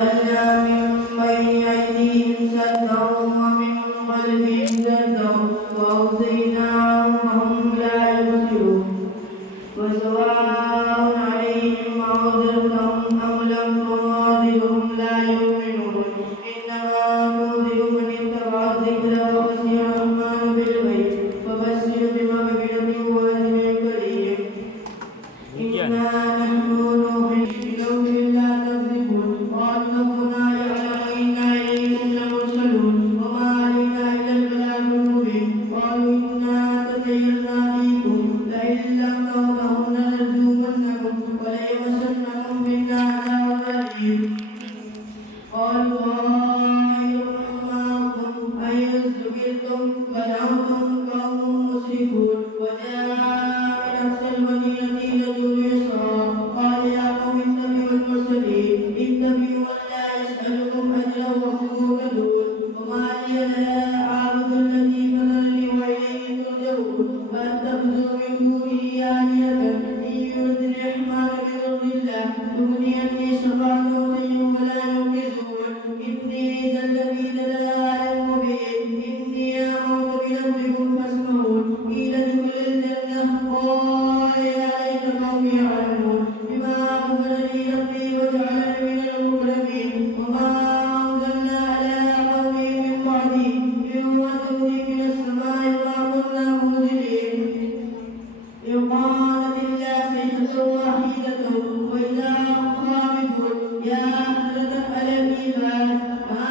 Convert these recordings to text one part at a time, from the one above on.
وجعلنا من بين أيديهم سدا ومن خلفهم سدا وأغشيناهم فهم لا يبصرون وسواء عليهم أنذرتهم أم لم تنذرهم لا يؤمنون إنما تنذر من اتبع الذكر وخشي الرحمن بالغيب فبشر بمغفرة وأجر كريم إنا نحن نحيي بلوم لا تكذبون قالوا ربنا يعلم إنا إليكم لمرسلون وما علينا إلا البلاغ المبين قالوا إنا تطيرنا بكم لئن لم تنتهوا لنرجمنكم وليمسنكم منا عذاب أليم قالوا طائركم معكم أئن ذكرتم بل أنتم قوم مسرفون وجاء من أقصى المدينة رجل يسعى قال يا قوم اتبعوا المرسلين اتبعوا من لا يسألكم أجرا وهم مهتدون وما لي لا أعبد الذي فطرني وإليه ترجعون فأتخذوا من دونه آلهة إن يردني الرحمن بضر لا تغني عني شفاعتهم شيئا ولا ينقذون إني إذا لفي ضلال مبين إني آمنت بربكم فاسمعون قيل ادخل الجنة قال يا ليت قومي يعلمون بما غفر لي ربي وجعلني من المكرمين وما أنزلنا على قومه من بعدي من وجود من السماء وما كنا منزلين إذ قالت الله صيحة واحدة وإذا هم خامدون يا حسرة على العباد ما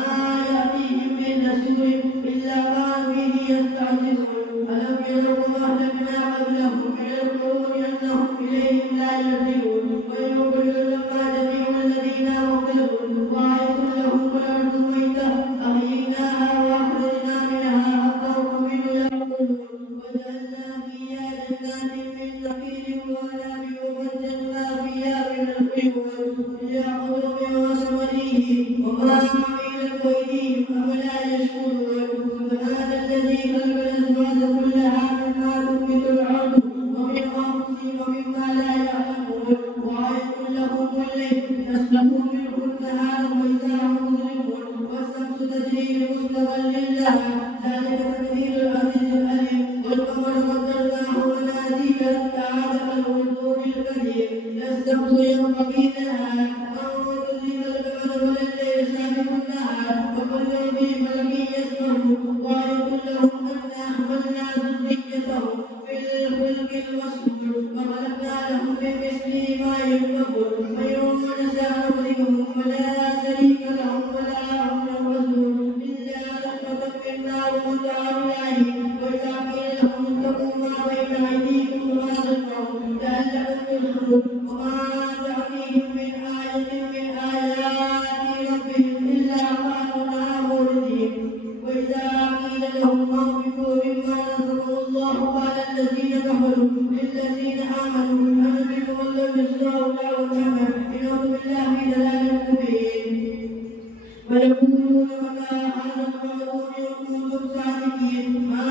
يأتيهم من رسول إلا كانوا به يستعجلون ألم يروا ما أهلكنا قبلهم من القرون أنهم إليهم لا يرجعون ويقول لما جميع الذين مهتدون وآية لهم الأرض ميتة أحييناها وأخرجنا منها حقا منه يأكلون وجعلنا فيها جنات من نخيل وأعناب وفجرنا فيها من العيون ليأخذوا من ثمره وما عملت أيديهم أفلا يشكرون سبحان الذي خلق الأزواج كلها مما تنبت الأرض ومن أنفسهم ومما لا يعلمون وآية لهم الليل يسلك منه النهار وإذا هم مظلمون والشمس تجري لمستقر لها ذلك تقدير العزيز العليم والقمر قدرناه منازل كعادة الوجود القديم لا الشمس ينبغي لها أن تدرك القمر ولا الليل سابق النهار وكل في فلك يسبحون وآية لهم أنا حملنا ذريتهم في الفلك المسجود وخلقنا لهم من مثله ما يركبون ويوم نشاء نغرقهم فلا شريك لهم ولا هم ينقذون إلا رحمة منا ومتاع إليه وإذا قيل لهم اتقوا ما بين أيديكم وما خلفكم لعلكم ترحمون وما تأتيهم من آية من آيات ربهم إلا قالوا لها موردين وإذا قيل لهم أنفقوا مما رزقهم الله قال الذين كفروا للذين آمنوا أنفقوا ولو يشاء الله الأمر إنه بالله في ضلال مبين ويقولون متى هذا القول إن كنتم صادقين ما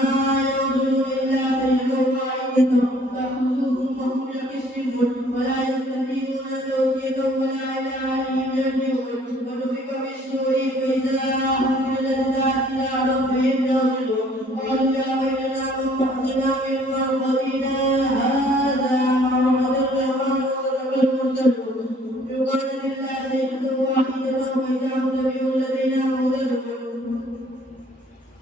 ينظرون إلا سيئة واحدة تأخذوهم وهم يقسمون ولا يستطيعون توصية ولا إلى أهلهم يرجعون ونفخ في الصور فإذا هم من الأجداث إلى ربهم يصلون قالوا يا ويلنا من بعثنا من مرقدنا هذا ما وعد الرحمن وصدق المرسلون يقال لله سيئة واحدة وإذا هم تبعوا الذين مهتدون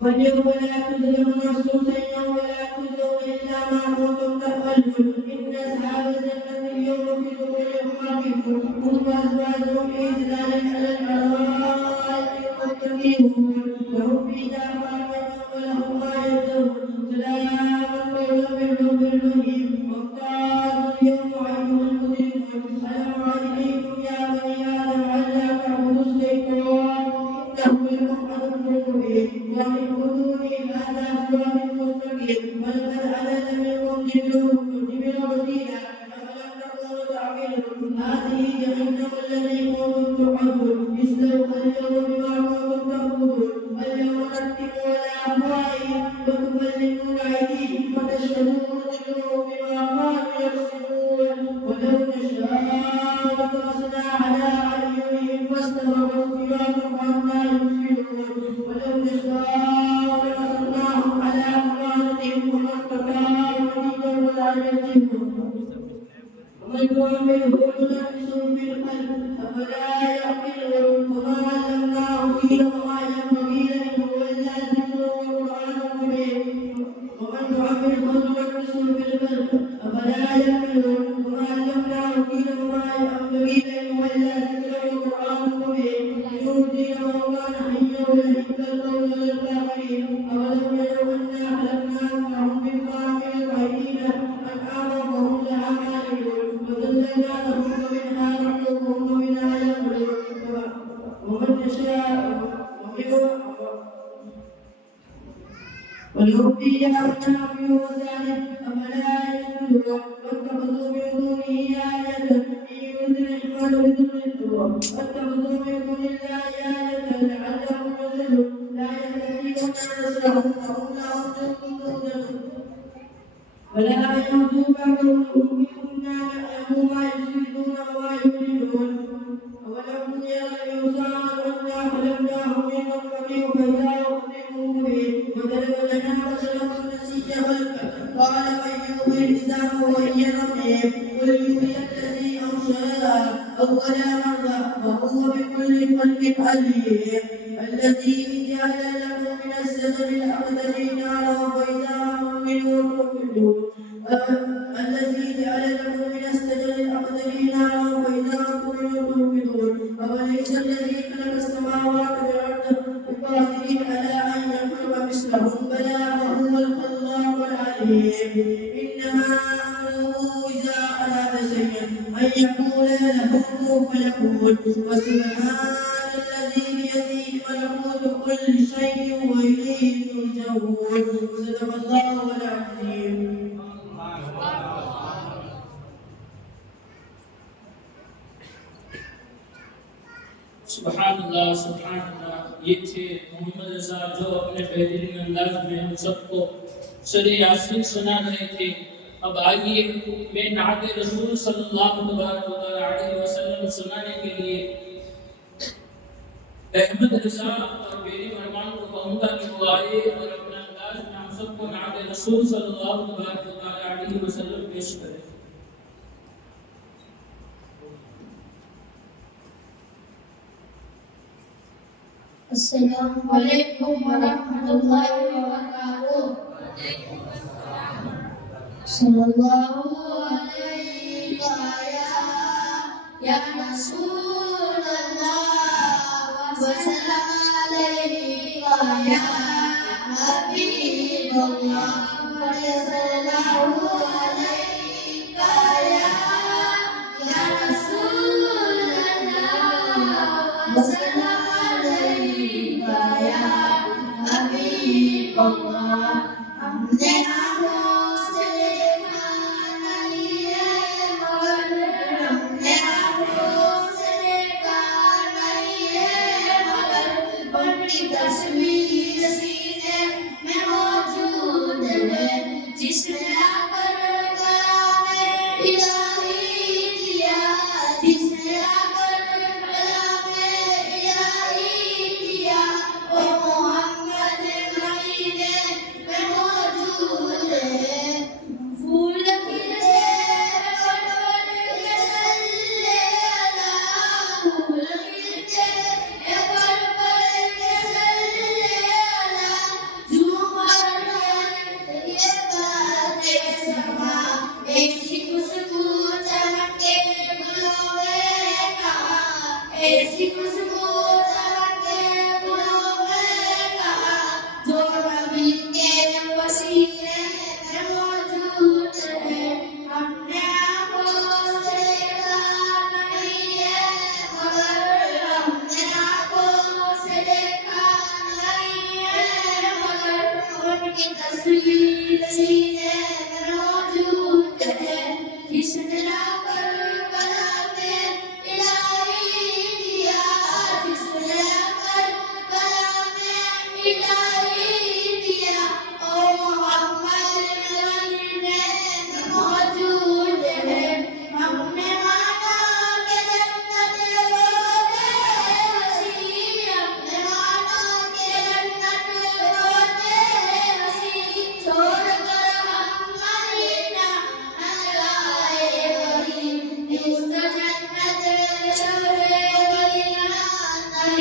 واليوم لا تظلم نفس شيئا ولا تجزون إلا ما كنتم تعملون إن أصحاب الجنة اليوم في ظلال خالدون هم وأزواجهم في ظلال على الأرائك متكئون لهم فيها فاكهة ولهم ما يدعون سلام قولا من رب رحيم وامتازوا اليوم أيها المجرمون ألم أعد إليكم يا بني آدم ألا تعبدوا الشيطان إنه لكم عدو مبين واعبدوني هذا صراط مستقيم ولقد أضل منكم جبلا وسيلا أفلم تكونوا تعقلون هذه جهنم التي كنتم توعدون اصلوها اليوم بما كنتم تكفرون اليوم نختم على أفواههم وتكلمنا أيديهم وتشهد أرجلهم بما كانوا يكسبون ولو نشاء لطمسنا على أعينهم فاستمروا والصيام حتى يفسدون ولو نشاء لمسخناهم على أموالهم وما استطاعوا وليا ولا يرجعون ومن يعمله يلبسه في القلب أفلا يعقلون وما علمناه دين وما ينبغي له إلا ذكر وقرآن مبين ومن يعمله يلبسه في القلب أفلا يعقلون وما علمناه دين وما ينبغي له إلا ذكر وقرآن مبين ليهدي من كان حيا ويحب القول للكافرين أولم يروا أنا خلقناهم لهم مما عملت أيدينا أنعاما وهم لها مالكون وذللنا لهم ومنها ركوبهم ومنها يأكلون ومن يشاء ويؤتي أبناءه وسالم أفلا يشكرون واتخذوا من دونه آية إن يردن الحمل بذل واتخذوا من دون الله آية لعلهم يرسلون لا يستطيعون نصرهم وهم لهم جند ولا يحزنك قولهم إنا نعلم ما يفسدون وما يعلنون أولم يرى الإنسان أنا خلقناه من نطفة فإذا هو مبين وضرب لنا مثلا ونسي خلقه قال من يحيي العظام وهي رميم قل يحيي الذي أنشأها أول مرة وهو بكل خلق عليم الذي جعل لكم من الشجر الأخضر نارا فإذا هم منه توقدون الذي جعل لكم من الشجر الأخضر نارا فإذا أنتم منه توقدون أوليس الذي خلق السماوات والأرض بقادر على أن يخلق مثلهم بلى وهو الخلاق العليم إنما أمره إذا أراد شيئا أن يقول له كن فيكون وسبحان الذي بيده ملكوت كل شيء وإليه ترجعون صدق الله العظيم. سبحان اللہ یہ تھے محمد رضا جو اپنے بہترین انداز میں ہم سب کو سر یاسین سنا رہے تھے. اب آئیے میں نعت رسول صلی اللہ علیہ وسلم سنانے کے لیے احمد رضا اور میری مہمان کو کہوں گا کہ وہ آئے اور اپنا انداز میں ہم سب کو نعت رسول صلی اللہ علیہ وسلم پیش کرے. السلام علیکم ورحمۃ اللہ وبرکاتہ. صلی اللہ علیہ یا رسول اللہ وسلم علیہ یا حبیب اللہ صلی اللہ علیہ یا رسول اللہ وسلم ہم نے آنکھوں سے دیکھا نہیں ہے مگر ہم نے آنکھوں سے دیکھا نہیں ہے مگر ان کی تصویر سینے میں موجود ہے جس نے آ کر کلام الہی دیا جس نے آ کر کلام الہی دیا وہ محمد مدینے میں موجود ہے. پھول کھلتے پرور کے صلی اللہ پھول کھلتے پرور کے صلی اللہ جھومر یہ باتیں سما ایسی خوشبو چمکے گلوں میں کہاں ایسی خوشبو چمکے گلوں میں کہاں جو نبی کے وسیلے میں موجود ہے. ہم نے آنکھوں سے دیکھا نہیں ہے مگر ہم نے آنکھوں سے دیکھا نہیں ہے مگر ان کی تصویر سینے میں موجود ہے جس نے لا کر کلام الہی دیا جس نے لا کر کلام الہی دیا او محمد مدینے میں موجود ہے. ہم نے مانا کہ جنت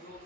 2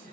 6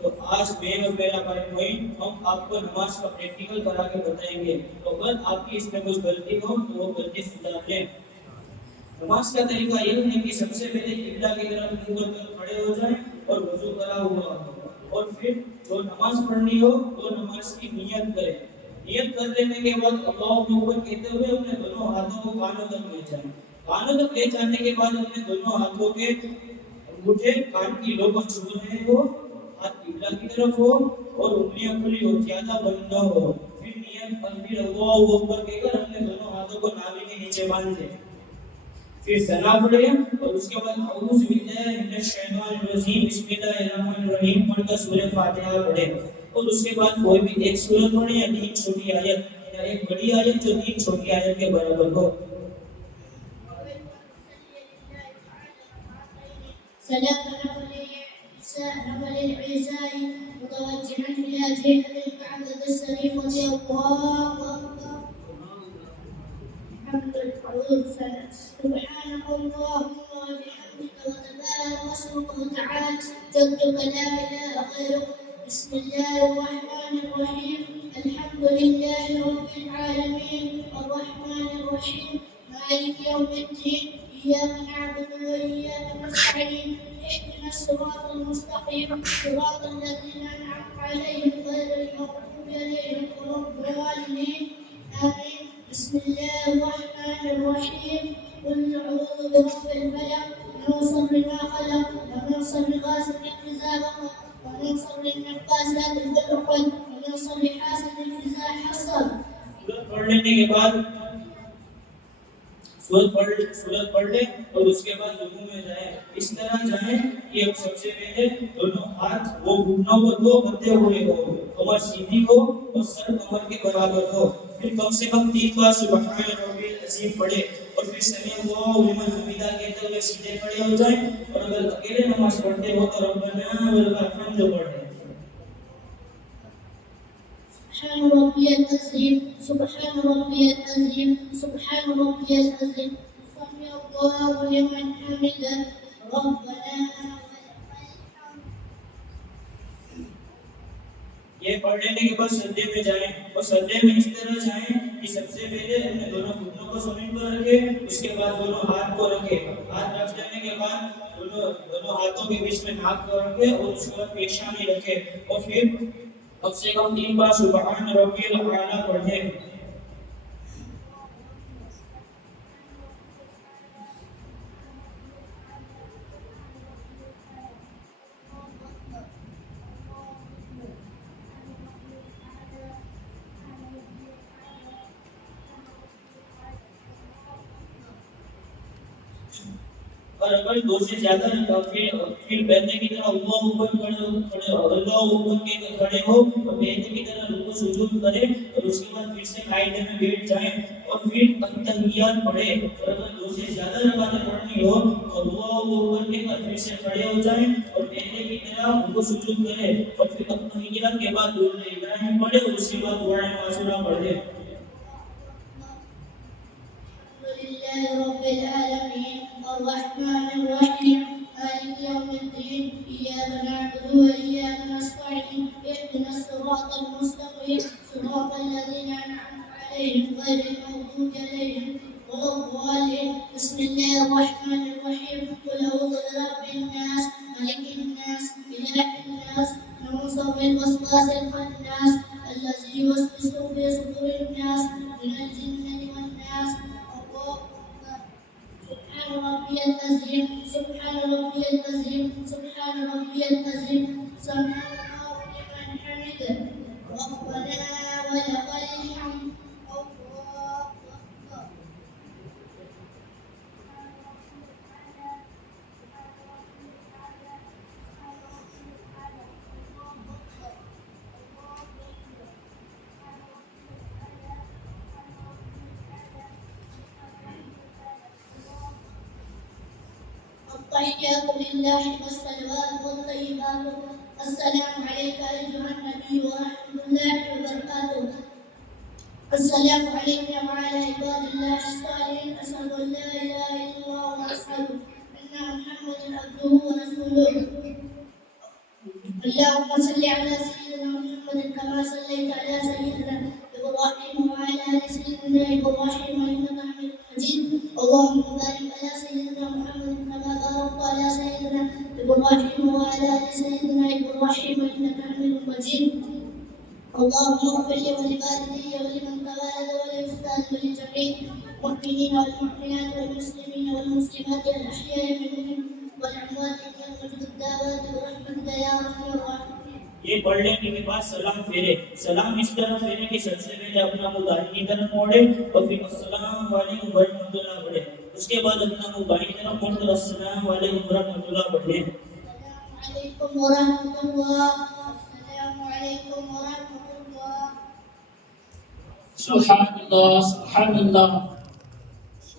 تو آج میں اور میرا بھائی معین ہم آپ کو نماز کا پریکٹیکل کرا کے بتائیں گے. تو اگر آپ کی اس میں کچھ غلطی ہو تو وہ غلطی سدھار لیں. نماز کا طریقہ یہ ہے کہ سب سے پہلے قبلہ کی طرف منہ کر کھڑے ہو جائیں اور وضو کرا ہوا ہو, اور پھر جو نماز پڑھنی ہو وہ نماز کی نیت کریں. نیت کر لینے کے بعد اللہ اکبر کہتے ہوئے اپنے دونوں ہاتھوں کو کانوں تک لے جائیں. کانوں تک لے جانے کے بعد اپنے دونوں ہاتھوں کے انگوٹھے کان کی لو پر چھو رہے ہو, ہاتھ قبلہ کی طرف ہو اور انگلیاں کھلی ہو, زیادہ بند نہ ہو. پھر نیت اور پھر اللہ اکبر کہہ کر اپنے دونوں ہاتھوں کو نالی کے نیچے باندھ دیں. پھر ثنا پڑھے اور اس کے بعد اعوذ باللہ من الشیطان الرجیم بسم اللہ الرحمن الرحیم پڑھ کر سورہ فاتحہ پڑھے, اور اس کے بعد کوئی بھی ایک سورت پڑھے یا 3 چھوٹی آیت یا ایک بڑی آیت جو 3 چھوٹی آیت کے برابر ہو. نفل العشاء متوجها إلى جهة الكعبة الشريفة الله أكبر. سبحانك اللهم وبحمدك وتبارك اسمك وتعالى جدك لا إله غيرك. بسم الله الرحمن الرحيم. الحمد لله رب العالمين الرحمن الرحيم مالك يوم الدين إياك نعبد وإياك نستعين اهدنا الصراط المستقيم صراط الذين أنعمت عليهم غير المغضوب عليهم ولا الضالين آمين. بسم الله الرحمن الرحيم. قل أعوذ برب الفلق من شر ما خلق ومن شر غاسق إذا وقب ومن شر النفاثات في العقد ومن شر حاسد إذا حسد. پڑھ لینے کے بعد سورت پڑھ لیں اور اس کے بعد رکوع میں جائیں. اس طرح جائیں کہ اب سب سے پہلے دونوں ہاتھ وہ گھٹنوں پر وہ بندھے ہوئے ہو, کمر سیدھی ہو اور سر کمر کے برابر ہو. پھر کم سے کم 3 بار سبحان ربی العظیم پڑھے اور پھر سمیع اللہ لمن حمیدہ کہتے ہوئے سیدھے کھڑے ہو جائیں. اور اگر اکیلے نماز پڑھتے ہو تو ربنا ولک الحمد پڑھیں. سبحان ربي العظيم سبحان ربي العظيم سبحان ربي العظيم سمع الله لمن حمده ربنا یہ پڑھ لینے کے بعد سجدے میں جائیں, اور سجدے میں اس طرح جائیں کہ سب سے پہلے اپنے دونوں گھٹنوں کو زمین پر رکھے, اس کے بعد دونوں ہاتھ کو رکھے. ہاتھ رکھ لینے کے بعد دونوں ہاتھوں کے بیچ میں ناک کو رکھے اور اس کے بعد پیشانی رکھے, اور پھر کم سے کم 3 بار سبحان ربی الاعلیٰ پڑھیں. اور اگر 2 سے زیادہ پھر بیٹھنے کی طرح اللہ اوپر کھڑے ہو اور بیٹھنے کی طرح رکوع سجود کرے, اور اس کے بعد پھر سے قاعدے میں بیٹھ جائیں اور پھر التحیات پڑھے. اور اگر 2 سے زیادہ نمازیں پڑھنی ہو تو اللہ اوپر کے بعد پھر سے کھڑے ہو جائیں اور بیٹھنے کی طرح رکوع سجود کرے, اور پھر التحیات کے بعد درود ابراہیم پڑھے اور اس کے بعد دعائے معصورہ پڑھے. لله رب العالمين الرحمن الرحيم مالك يوم الدين إياك نعبد وإياك نستعين اهدنا الصراط المستقيم صراط الذين أنعمت عليهم غير المغضوب عليهم ولا الضالين. بسم الله الرحمن الرحيم. قل أعوذ برب الناس ملك الناس إله الناس من شر الوسواس الخناس الذي يوسوس في صدور الناس من الجنة والناس. سبحان ربي العظيم سبحان ربي العظيم سبحان ربي العظيم سمع الله لمن حمده ربنا ولك الحمد. الله أكبر. التحيات لله والصلوات والطيبات. السلام عليك أيها النبي ورحمة الله وبركاته. السلام علينا وعلى عباد الله الصالحين. أشهد أن لا إله إلا الله عبده ورسوله. اللهم صل على سيدنا محمد كما صليت على سيدنا إبراهيم وعلى آل سيدنا إبراهيم إنك حميد مجيد. اللهم بارك على سيدنا محمد كما باركت على سيدنا إبراهيم وعلى آل سيدنا إبراهيم إنك حميد مجيد. اللهم اغفر لي ولوالدي ولمن تولد وللأستاذ ولجميع المؤمنين والمؤمنات والمسلمين والمسلمات الأحياء منهم والأموات إنك مجيب الدعوات برحمتك يا أرحم الراحمين. یہ پڑھ لینے کے بعد سلام پھیرے. سلام اس طرح پھیرے کہ سب سے پہلے اپنا منہ دائیں کی طرف موڑے اور پھر السلام علیکم ورحمۃ اللہ پڑھے. اس کے بعد اپنا منہ بائیں طرف موڑ کر السلام علیکم ورحمۃ اللہ پڑھے. السلام علیکم ورحمۃ اللہ. السلام علیکم ورحمۃ اللہ. سبحان اللہ.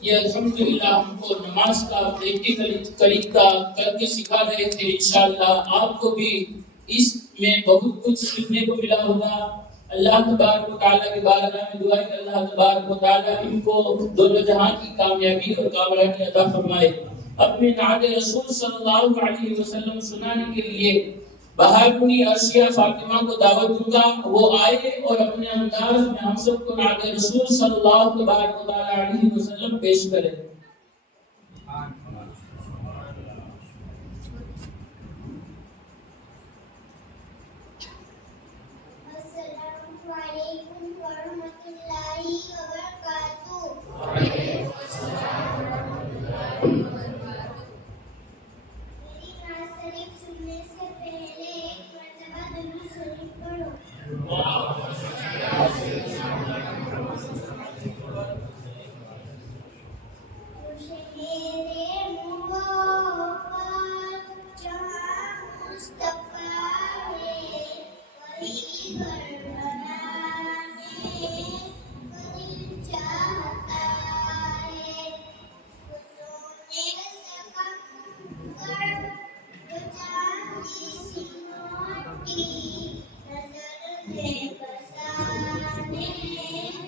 یہ الحمدللہ ہم کو نماز کا پریکٹیکل طریقہ کر کے سکھا رہے تھے. انشاءاللہ آپ کو بھی اس میں بہت کچھ سیکھنے کو ملا ہوگا. اللہ تبارک و تعالیٰ کے بارگاہ میں دعا ہے کہ اللہ تبارک و تعالیٰ ان کو دونوں جہاں کی کامیابی اور کامیابی عطا فرمائے. اپنے نعت رسول صلی اللہ علیہ وسلم سنانے کے لیے بہارونی عرشیہ فاطمہ کو دعوت دوں گا. وہ آئے اور اپنے انداز میں ہم سب کو نعت رسول صلی اللہ علیہ وسلم پیش کرے. السلام علیکم ورحمۃ اللہ وبرکاتہ. میری نعت شریف سننے سے پہلے ایک مرتبہ درود شریف پڑھو. جہاں مصطفیٰ ہے وہی گھر بنانے کو دل چاہتا ہے. سونے سے کم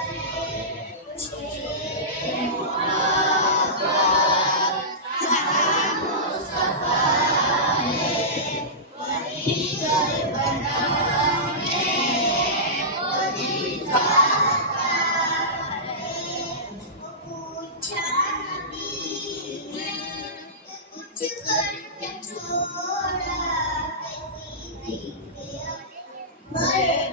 کر جو چاندی سی موٹی نظر سے بسانے کو دل چاہتا ہے.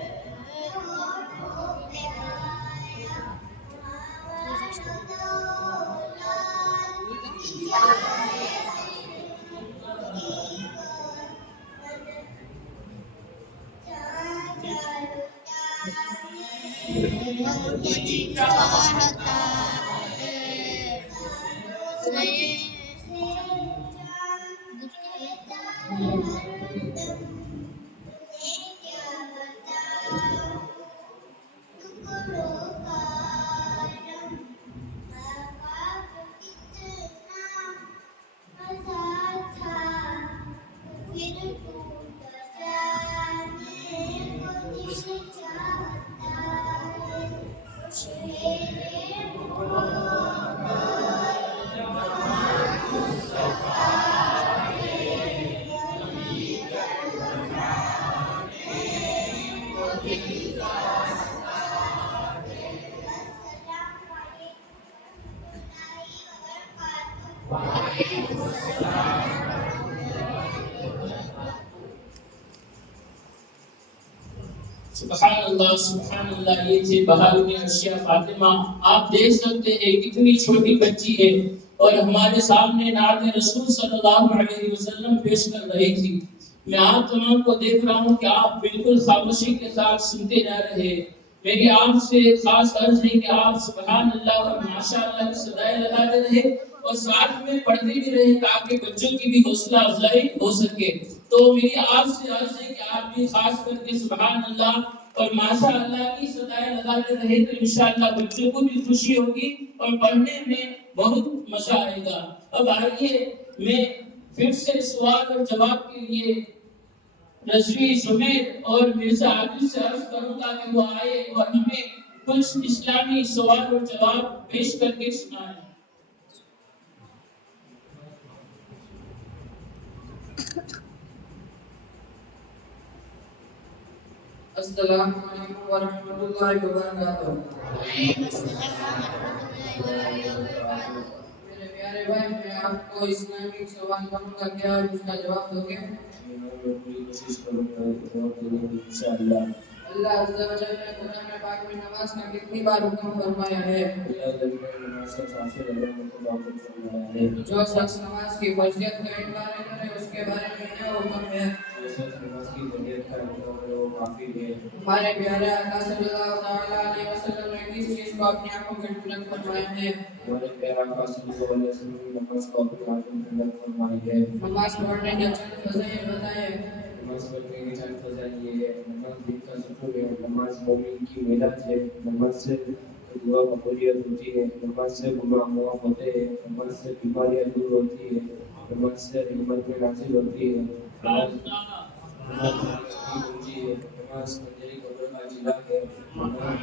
سبحان اللہ. یہ تھے بہارونی عرشیہ فاطمہ. آپ دیکھ سکتے ہیں کتنی چھوٹی بچی ہے اور ہمارے سامنے نعت رسول صلی اللہ علیہ وسلم پیش کر رہی تھی. میں آپ تمام کو دیکھ رہا ہوں کہ آپ بالکل خاموشی کے ساتھ سنتے جا رہے ہیں. میری آپ سے خاص عرض ہے کہ آپ سبحان اللہ اور ماشاء اللہ کی صدائیں لگاتے رہے اور ساتھ میں پڑھتے بھی رہے تاکہ بچوں کی بھی حوصلہ افزائی ہو سکے. تو میری آپ سے عرض ہے کہ آپ بھی خاص کر کے سبحان اللہ اور ماشاء اللہ کی صدائیں لگاتے رہے تو انشاءاللہ بچوں کو بھی خوشی ہوگی اور پڑھنے میں بہت مزہ آئے گا. اب آئیے میں پھر سے سوال اور جواب کے لیے رضوی زبیر اور مرزا عابد سے عرض کروں گا کہ وہ آئے اور ہمیں کچھ اسلامی سوال اور جواب پیش کر کے سنائیں. السلام علیکم ورحمۃ اللہ وبرکاتہ۔ میرے پیارے بھائی، میں آپ کو اسلامی سوال کروں گا، کیا آپ اس کا جواب دو گے؟ پوری کوشش کروں گا جواب دینے کی انشاءاللہ۔ اللہ عز و جل نے قرآن پاک میں نماز کا کتنی بار حکم فرمایا ہے؟ اللہ جل نے نماز کا 711 مرتبہ حکم فرمایا ہے۔ جو شخص نماز کی فضیلت کا انکار کرے اس کے بارے میں کیا حکم ہے؟ جو شخص نماز کی فضیلت کا انکار کرے وہ کافر ہے۔ ہمارے پیارے آقا صلی اللہ تعالیٰ علیہ وسلم نے کس چیز کو اپنی آنکھوں کے ٹھنڈک فرمایا ہے؟ ہمارے پیارے آقا صلی اللہ علیہ وسلم نے نماز کو اپنی آنکھوں میں ٹھنڈک فرمائی ہے۔ نماز پڑھنے کے چند فضائل بتائیں۔ نماز پڑھنے کے چند فضائل یہ ہے: نماز دین کا ستون ہے، نماز مومن کی معراج ہے، نماز سے دعا قبولیت ہوتی ہے، نماز سے گناہ معاف ہوتے ہیں، نماز سے بیماریاں دور ہوتی ہے، نماز سے رحمت میں نازل ہوتی ہے، نماز ہوتی ہے، نماز اندھیری قبر کا چراغ ہے، نماز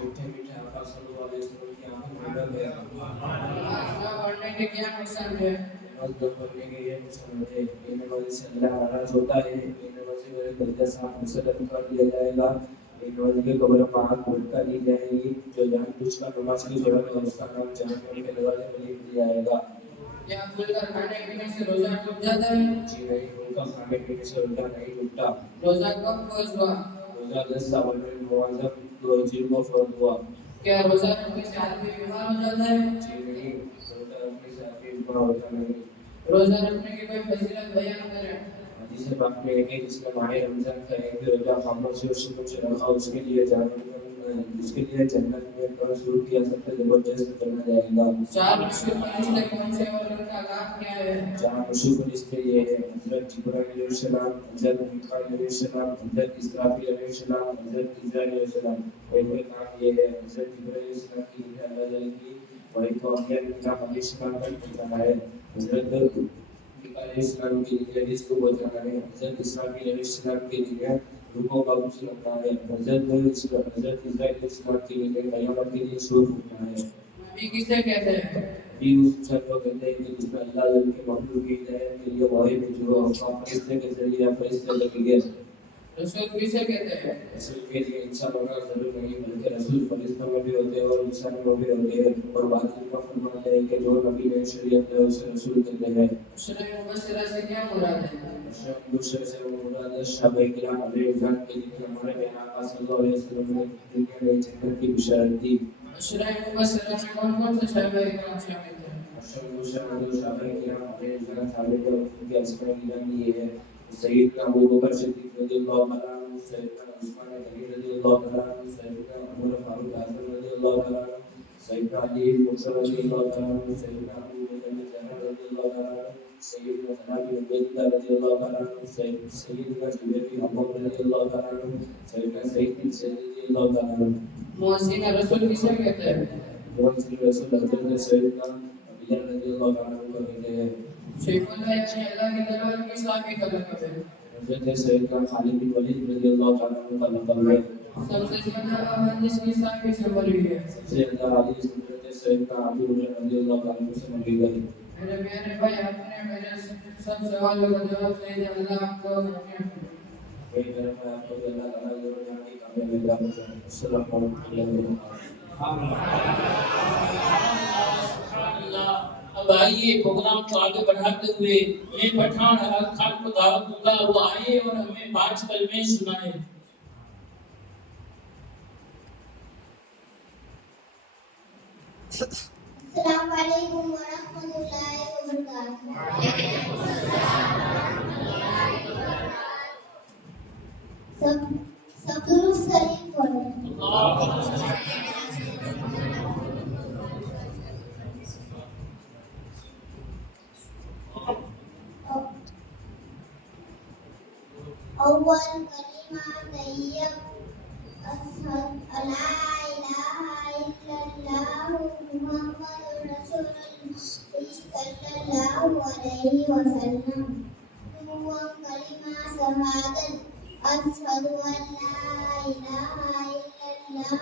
میٹھے میٹھے آقا صلی اللہ علیہ وسلم کی آنکھوں میں ڈب ہے۔ نماز نہ پڑھنے کے کیا نقصان ہے؟ نماز نہ پڑھنے کے یہ نقصان ہے: بے نمازی سے اللہ ناراض ہوتا ہے، بے نمازی کا درجہ 7 مسلط کر دیا جائے گا، بے نمازی کی قبر میں آگ بھڑکا دی جائے گی، جو جان بوجھ کر نماز کی جھڑک ہے اس کا نام جہنم کے دروازے میں لکھ دیا جائے گا۔ کیا کھل کر کھانے پینے سے روزہ ٹوٹ جاتا ہے؟ جی نہیں، ان کا کھانے پینے سے روزہ نہیں ٹوٹتا۔ روزہ کب فرض ہوا؟ روزہ 10 سال میں معظم 2 ہجری کو فرض ہوا۔ کیا روزہ رکھنے سے آدمی بیمار ہو جاتا ہے؟ جی نہیں، روزہ رکھنے سے آدمی بیمار ہوتا نہیں۔ روزہ رکھنے کی کوئی فضیلت بیان کریں۔ حدیث پاک میں ہے کہ جس نے ماہ رمضان کا ایک روزہ خاموشی اور سکون سے رکھا اس کے لیے جنت میں ضرور کیا سب سے زبردست بنا جائے گا۔ 4 مشہور فرشتے کون سے اور ان کا کام کیا ہے؟ 4 مشہور فرشتے یہ ہیں: حضرت جبرائیل علیہ السلام، حضرت میکائیل علیہ السلام، حضرت اسرافیل علیہ السلام، حضرت اسرائیل علیہ السلام۔ اور ان کا کام یہ ہے: حضرت جبرائیل علیہ السلام کی اللہ تعالیٰ کی وحی کو انبیاء کرام علیہ السلام تک پہنچانا ہے، حضرت علیہ السلام کے لیے حدیث کو بچانا ہے، حضرت اسرافیل علیہ السلام کے لیے روح کو قابض رکھنا ہے، حضرت اسرائیل علیہ السلام کے لیے قیامت کے لیے سور رکھنا ہے۔ نبی کسے کہتے ہیں؟ بھی اس شخص کو کہتے ہیں کہ جس میں اللہ تعالیٰ کے مخلوق کی ہدایت کے لیے وحی بھیجو اور فرشتے کے ذریعے فرشتے لگے گئے۔ رسول کسے کہتے ہیں؟ رسول کے لیے انسان ہونا ضرور نہیں بلکہ رسول فرشتوں میں بھی ہوتے ہیں اور انسانوں میں بھی ہوتے ہیں، اور بات کا فرماتا ہے کہ جو نبی نے شریعت ہے اسے رسول کہتے ہیں۔ شرع مبشرہ سے کیا مراد ہے؟ دوسرے سے مراد صحابہ کرام علیہ رضوان کے لیے ہمارے پیارے آقا صلی اللہ علیہ وسلم نے دنیا میں جنت کی بشارت دی۔ شرع مبشرہ میں کون کون سے صحابہ کرام شامل ہیں؟ صحابہ کرام علیہ رضوان ثابت ہے، ان کے اسماء کرام یہ ہے: سیدنا ابو بکر صدیق رضی اللہ تعالیٰ عنہ، سیدنا عثمان غنی رضی اللہ تعالیٰ عنہ، سیدنا عمر فاروق اعظم رضی اللہ تعالیٰ عنہ، سیدنا علی مرسل رضی اللہ تعالیٰ عنہ، سیدنا ابو بکر جنرل رضی اللہ تعالیٰ عنہ، سیدنا طلحہ بن عبید اللہ رضی اللہ تعالیٰ عنہ، سیدنا زبیر بن عوام رضی اللہ تعالیٰ عنہ، سیدنا سعید بن زید رضی اللہ تعالیٰ عنہ۔ مؤذن رسول کسے کہتے ہیں؟ مؤذن رسول حضرت سیدنا بلال رضی اللہ تعالیٰ عنہ کو کہتے ہیں۔ شیخ اللہ یعنی اللہ کی دربار کی صحابی کا لقب ہے۔ حضرت سیدنا خالد بن ولید رضی اللہ تعالیٰ عنہ کا لقب ہے۔ سب سے زیادہ حدیث کی صحابی سے بری ہے۔ سب سے زیادہ حدیث حضرت سیدنا ابو ہریرہ رضی اللہ تعالیٰ عنہ سے مروی ہے۔ میرے پیارے بھائی، آپ نے میرے سب سوالوں کا جواب دے دیا، اللہ آپ کو اپنے میرے گھر میں آپ کو اللہ تعالیٰ ضرور جان کی کامیاب عطا فرمائے۔ السلام علیکم ورحمۃ اللہ سبحان اللہ۔ اب آئیے پروگرام کو آگے بڑھاتے ہوئے میں پٹھان حلال خان کو دعوت دوں گا، وہ آئے اور ہمیں 5 کلمے سنائے۔ السلام علیکم ورحمۃ اللہ وبرکاتہ۔ سب درست شریف پڑھیں۔ اول کلمہ طیب، اشہد ان لا الہ الا اللہ محمد رسول اللہ صلی اللہ علیہ وسلم۔ دوم کلمہ شہادت، اشہد ان لا الہ الا اللہ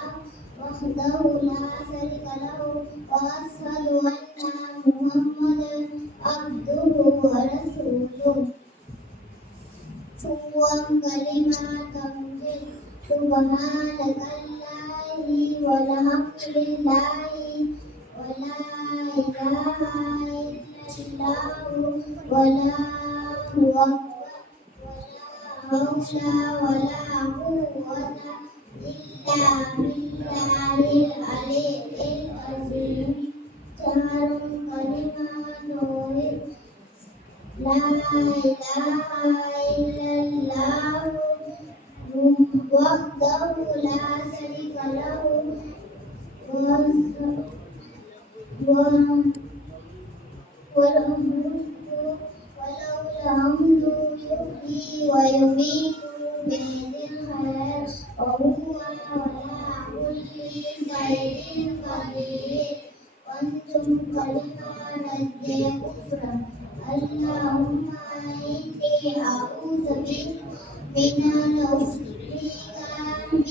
وحدہ لا شریک لہ واشہد ان محمدا عبدہ ورسولہ۔ ثم كلمات تنزل سبحانك الله والحمد لله ولا إله إلا الله ولا هو ولا حول ولا قوة إلا بالله العلي العظيم شهر كلمات نور لا إله إلا الله وحده لا شريك له وله الحمد يحيي ويميت بيده الخير وهو على كل شيء قدير وانتم كلمات الكفر اللهم إني أعوذ بك من أن أشرك بك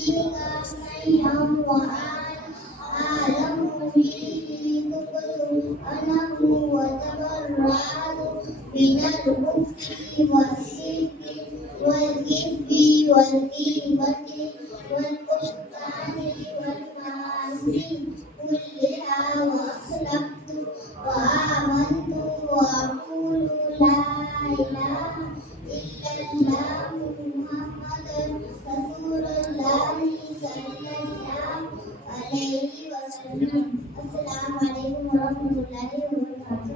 شيئا وأعلم به أنه وتبرأت من الكفر والشرك والكذب والغيبة والبهتان والمعاصي كلها وأسلمت وآمنت وأقول لا إله إلا الله محمد رسول الله صلى الله عليه وسلم السلام عليكم ورحمة الله وبركاته.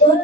2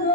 2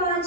5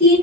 3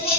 6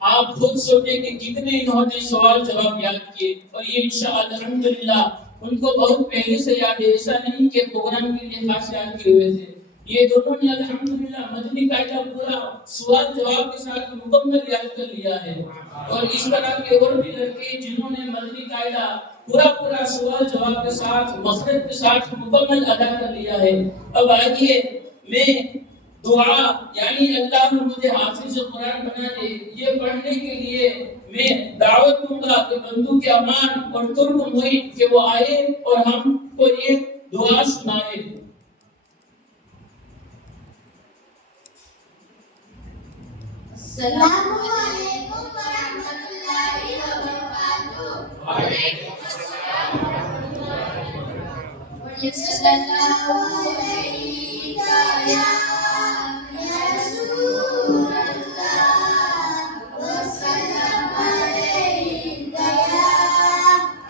آپ خود سوچیں کہ کتنے انہوں نے سوال جواب یاد کیے، اور یہ انشاءاللہ الحمدللہ ان کو بہت پہلے سے یاد ہے، ایسا نہیں کہ پروگرام کے لیے خاص یاد کیے ہوئے تھے۔ یہ دونوں نے الحمدللہ مدنی قاعدہ پورا سوال جواب کے ساتھ مکمل یاد کر لیا ہے، اور اس طرح کے اور بھی لڑکے جنہوں نے مدنی قاعدہ پورا سوال جواب کے ساتھ مخرج کے ساتھ مکمل ادا کر لیا ہے۔ اب آئیے میں دعا یعنی اللہ مجھے حافظ قرآن بنا دے، یہ پڑھنے کے لیے میں دعوت دوں گا کہ بندو کے امان اور ترک محیط کہ وہ آئے اور ہم کو یہ دعا سنائے۔ السلام علیکم ورحمۃ اللہ وبرکاتہ۔ وعلیکم السلام ورحمۃ اللہ وبرکاتہ۔ صلی اللہ علیہ یا رسول اللہ وسلم علیہ یا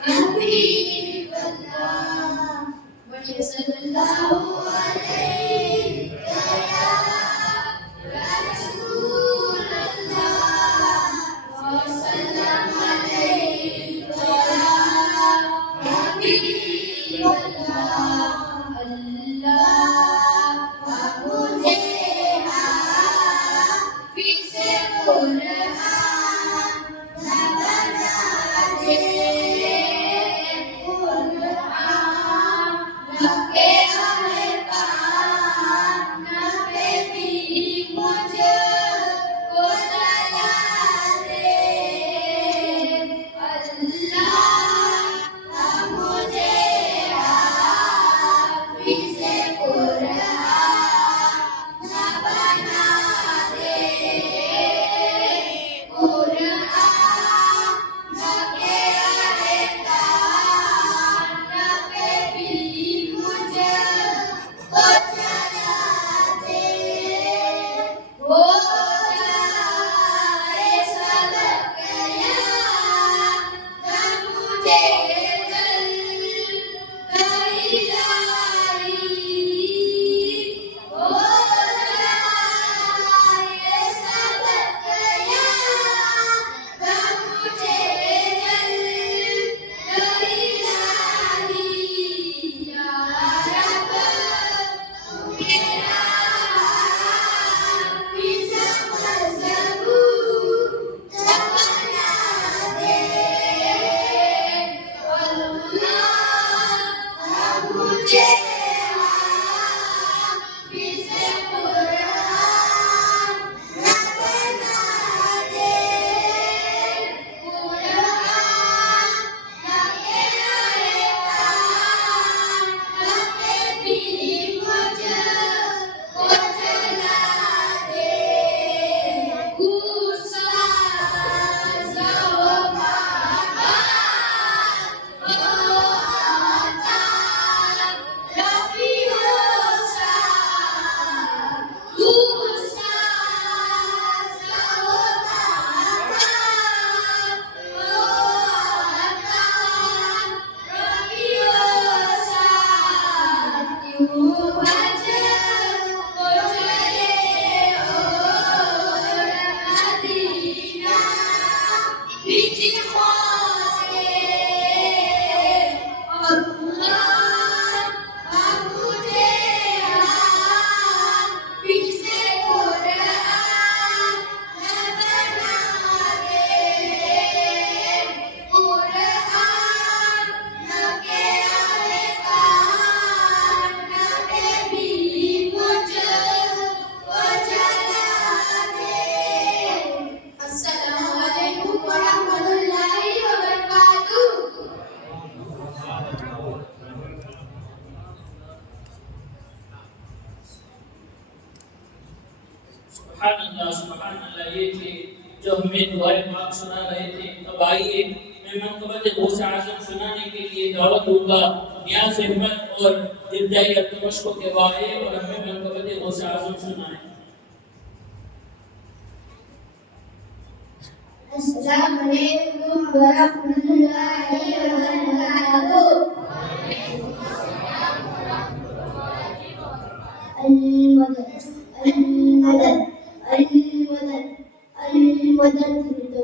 حبیب اللہ صلی اللہ علیہ یا سبحان اللہ یہ تھے جو ہمیں دعائے پاک سنا رہے تھے۔ اب آئیے میں منقبت غوث اعظم سنانے کے لیے دعوت دوں گا نیاز احمد اور ابتدائی التمش کو کہ وہ آئے اور ہمیں منقبت غوث اعظم سنائیں۔ السلام علیکم ورحمۃ اللہ وبرکاتہ۔ المدد المدد المدد المدد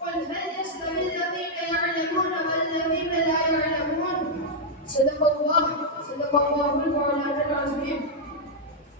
قل هل يستوي الذين يعلمون والذين لا يعلمون؟ صدق الله المولانا العظيم.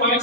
5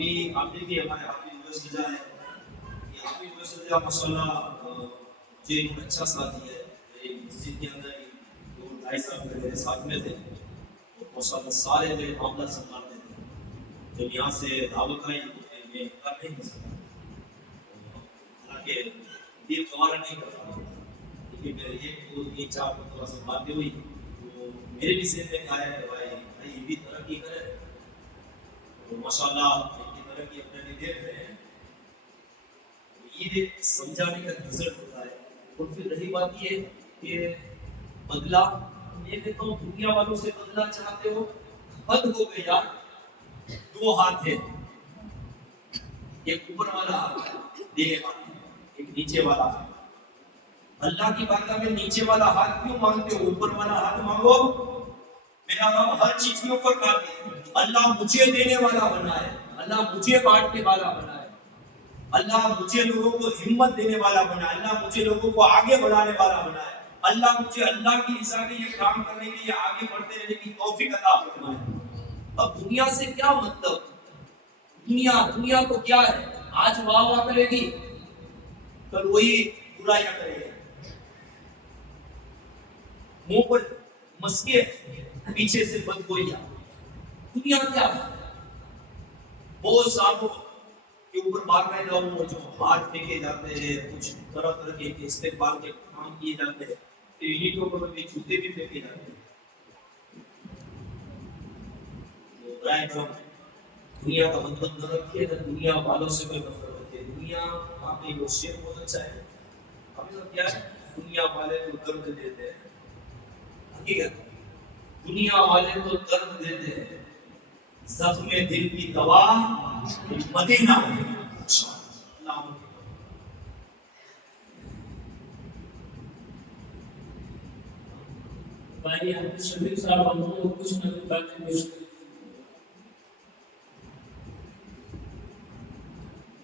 ابھی آپ نے بھی ہمارے حافظ یونیورسٹی ہے، یہ حافظ یونیورسٹی ماشاءاللہ مجھے ایک اچھا ساتھی ہے، ایک مسجد کے اندر 2-2.5 سال پہلے ساتھ میں تھے، اور ماشاءاللہ سارے میرے معاملات سنبھالتے تھے. جب یہاں سے دعوت آئی تو میں کر نہیں کر سکتا، حالانکہ دل گوارا نہیں کرتا، لیکن میرے 1-2-3-4 مرتبہ سے باتیں ہوئی تو میرے بھی ذہن میں آیا کہ بھائی یہ بھی ترقی کرے، تو ماشاءاللہ ان کی ترقی اپنے بھی دیکھ رہے ہیں. یہ سمجھانے کا رزلٹ ہوتا ہے. اور پھر رہی بات یہ کہ بدلہ، یہ کہتا ہوں دنیا والوں سے بدلہ چاہتے ہو، حد ہو گیا. 2 ہاتھ ہے، ایک اوپر والا ہاتھ دینے والا، ایک نیچے والا ہاتھ. اللہ کی بارگاہ میں نیچے والا ہاتھ کیوں مانگتے ہو؟ اوپر والا ہاتھ مانگو. میرا رب ہر چیز کے اوپر قادر ہے. اللہ مجھے دینے والا بنا ہے، اللہ مجھے بانٹنے والا بنا ہے، اللہ مجھے لوگوں کو ہمت دینے والا بنا ہے، اللہ مجھے لوگوں کو آگے بڑھانے والا بنا ہے، اللہ مجھے اللہ کی رضا کے لیے کام کرنے کے لیے آگے بڑھتے رہنے کی توفیق عطا فرمائے. اب دنیا سے کیا مطلب؟ دنیا کو کیا ہے؟ آج واہ واہ کرے گی، کل وہی برائیاں کرے گی. منہ پر مسکے، پیچھے سے بدگوئیاں. دنیا کیا ہے؟ بہت سالوں کے اوپر بارگاہ لوگوں جو ہاتھ پھینکے جاتے ہیں، کچھ طرح طرح کے استقبال کے کام کیے جاتے ہیں، تو انہیں کے اوپر بھی جوتے بھی پھینکے جاتے ہیں. دنیا کا مطلب نہ رکھیے، نہ دنیا والوں سے کوئی مطلب رکھیے. دنیا آپ نے وہ شعر بہت اچھا ہے، ابھی سب کیا ہے؟ دنیا والے تو درد دیتے ہیں. حقیقت دنیا والے تو درد دیتے ہیں، زخم دل کی دوا مدینہ. بھائی حافظ شفیق صاحب ہم کو کچھ نہ کچھ باتیں پیش کریں.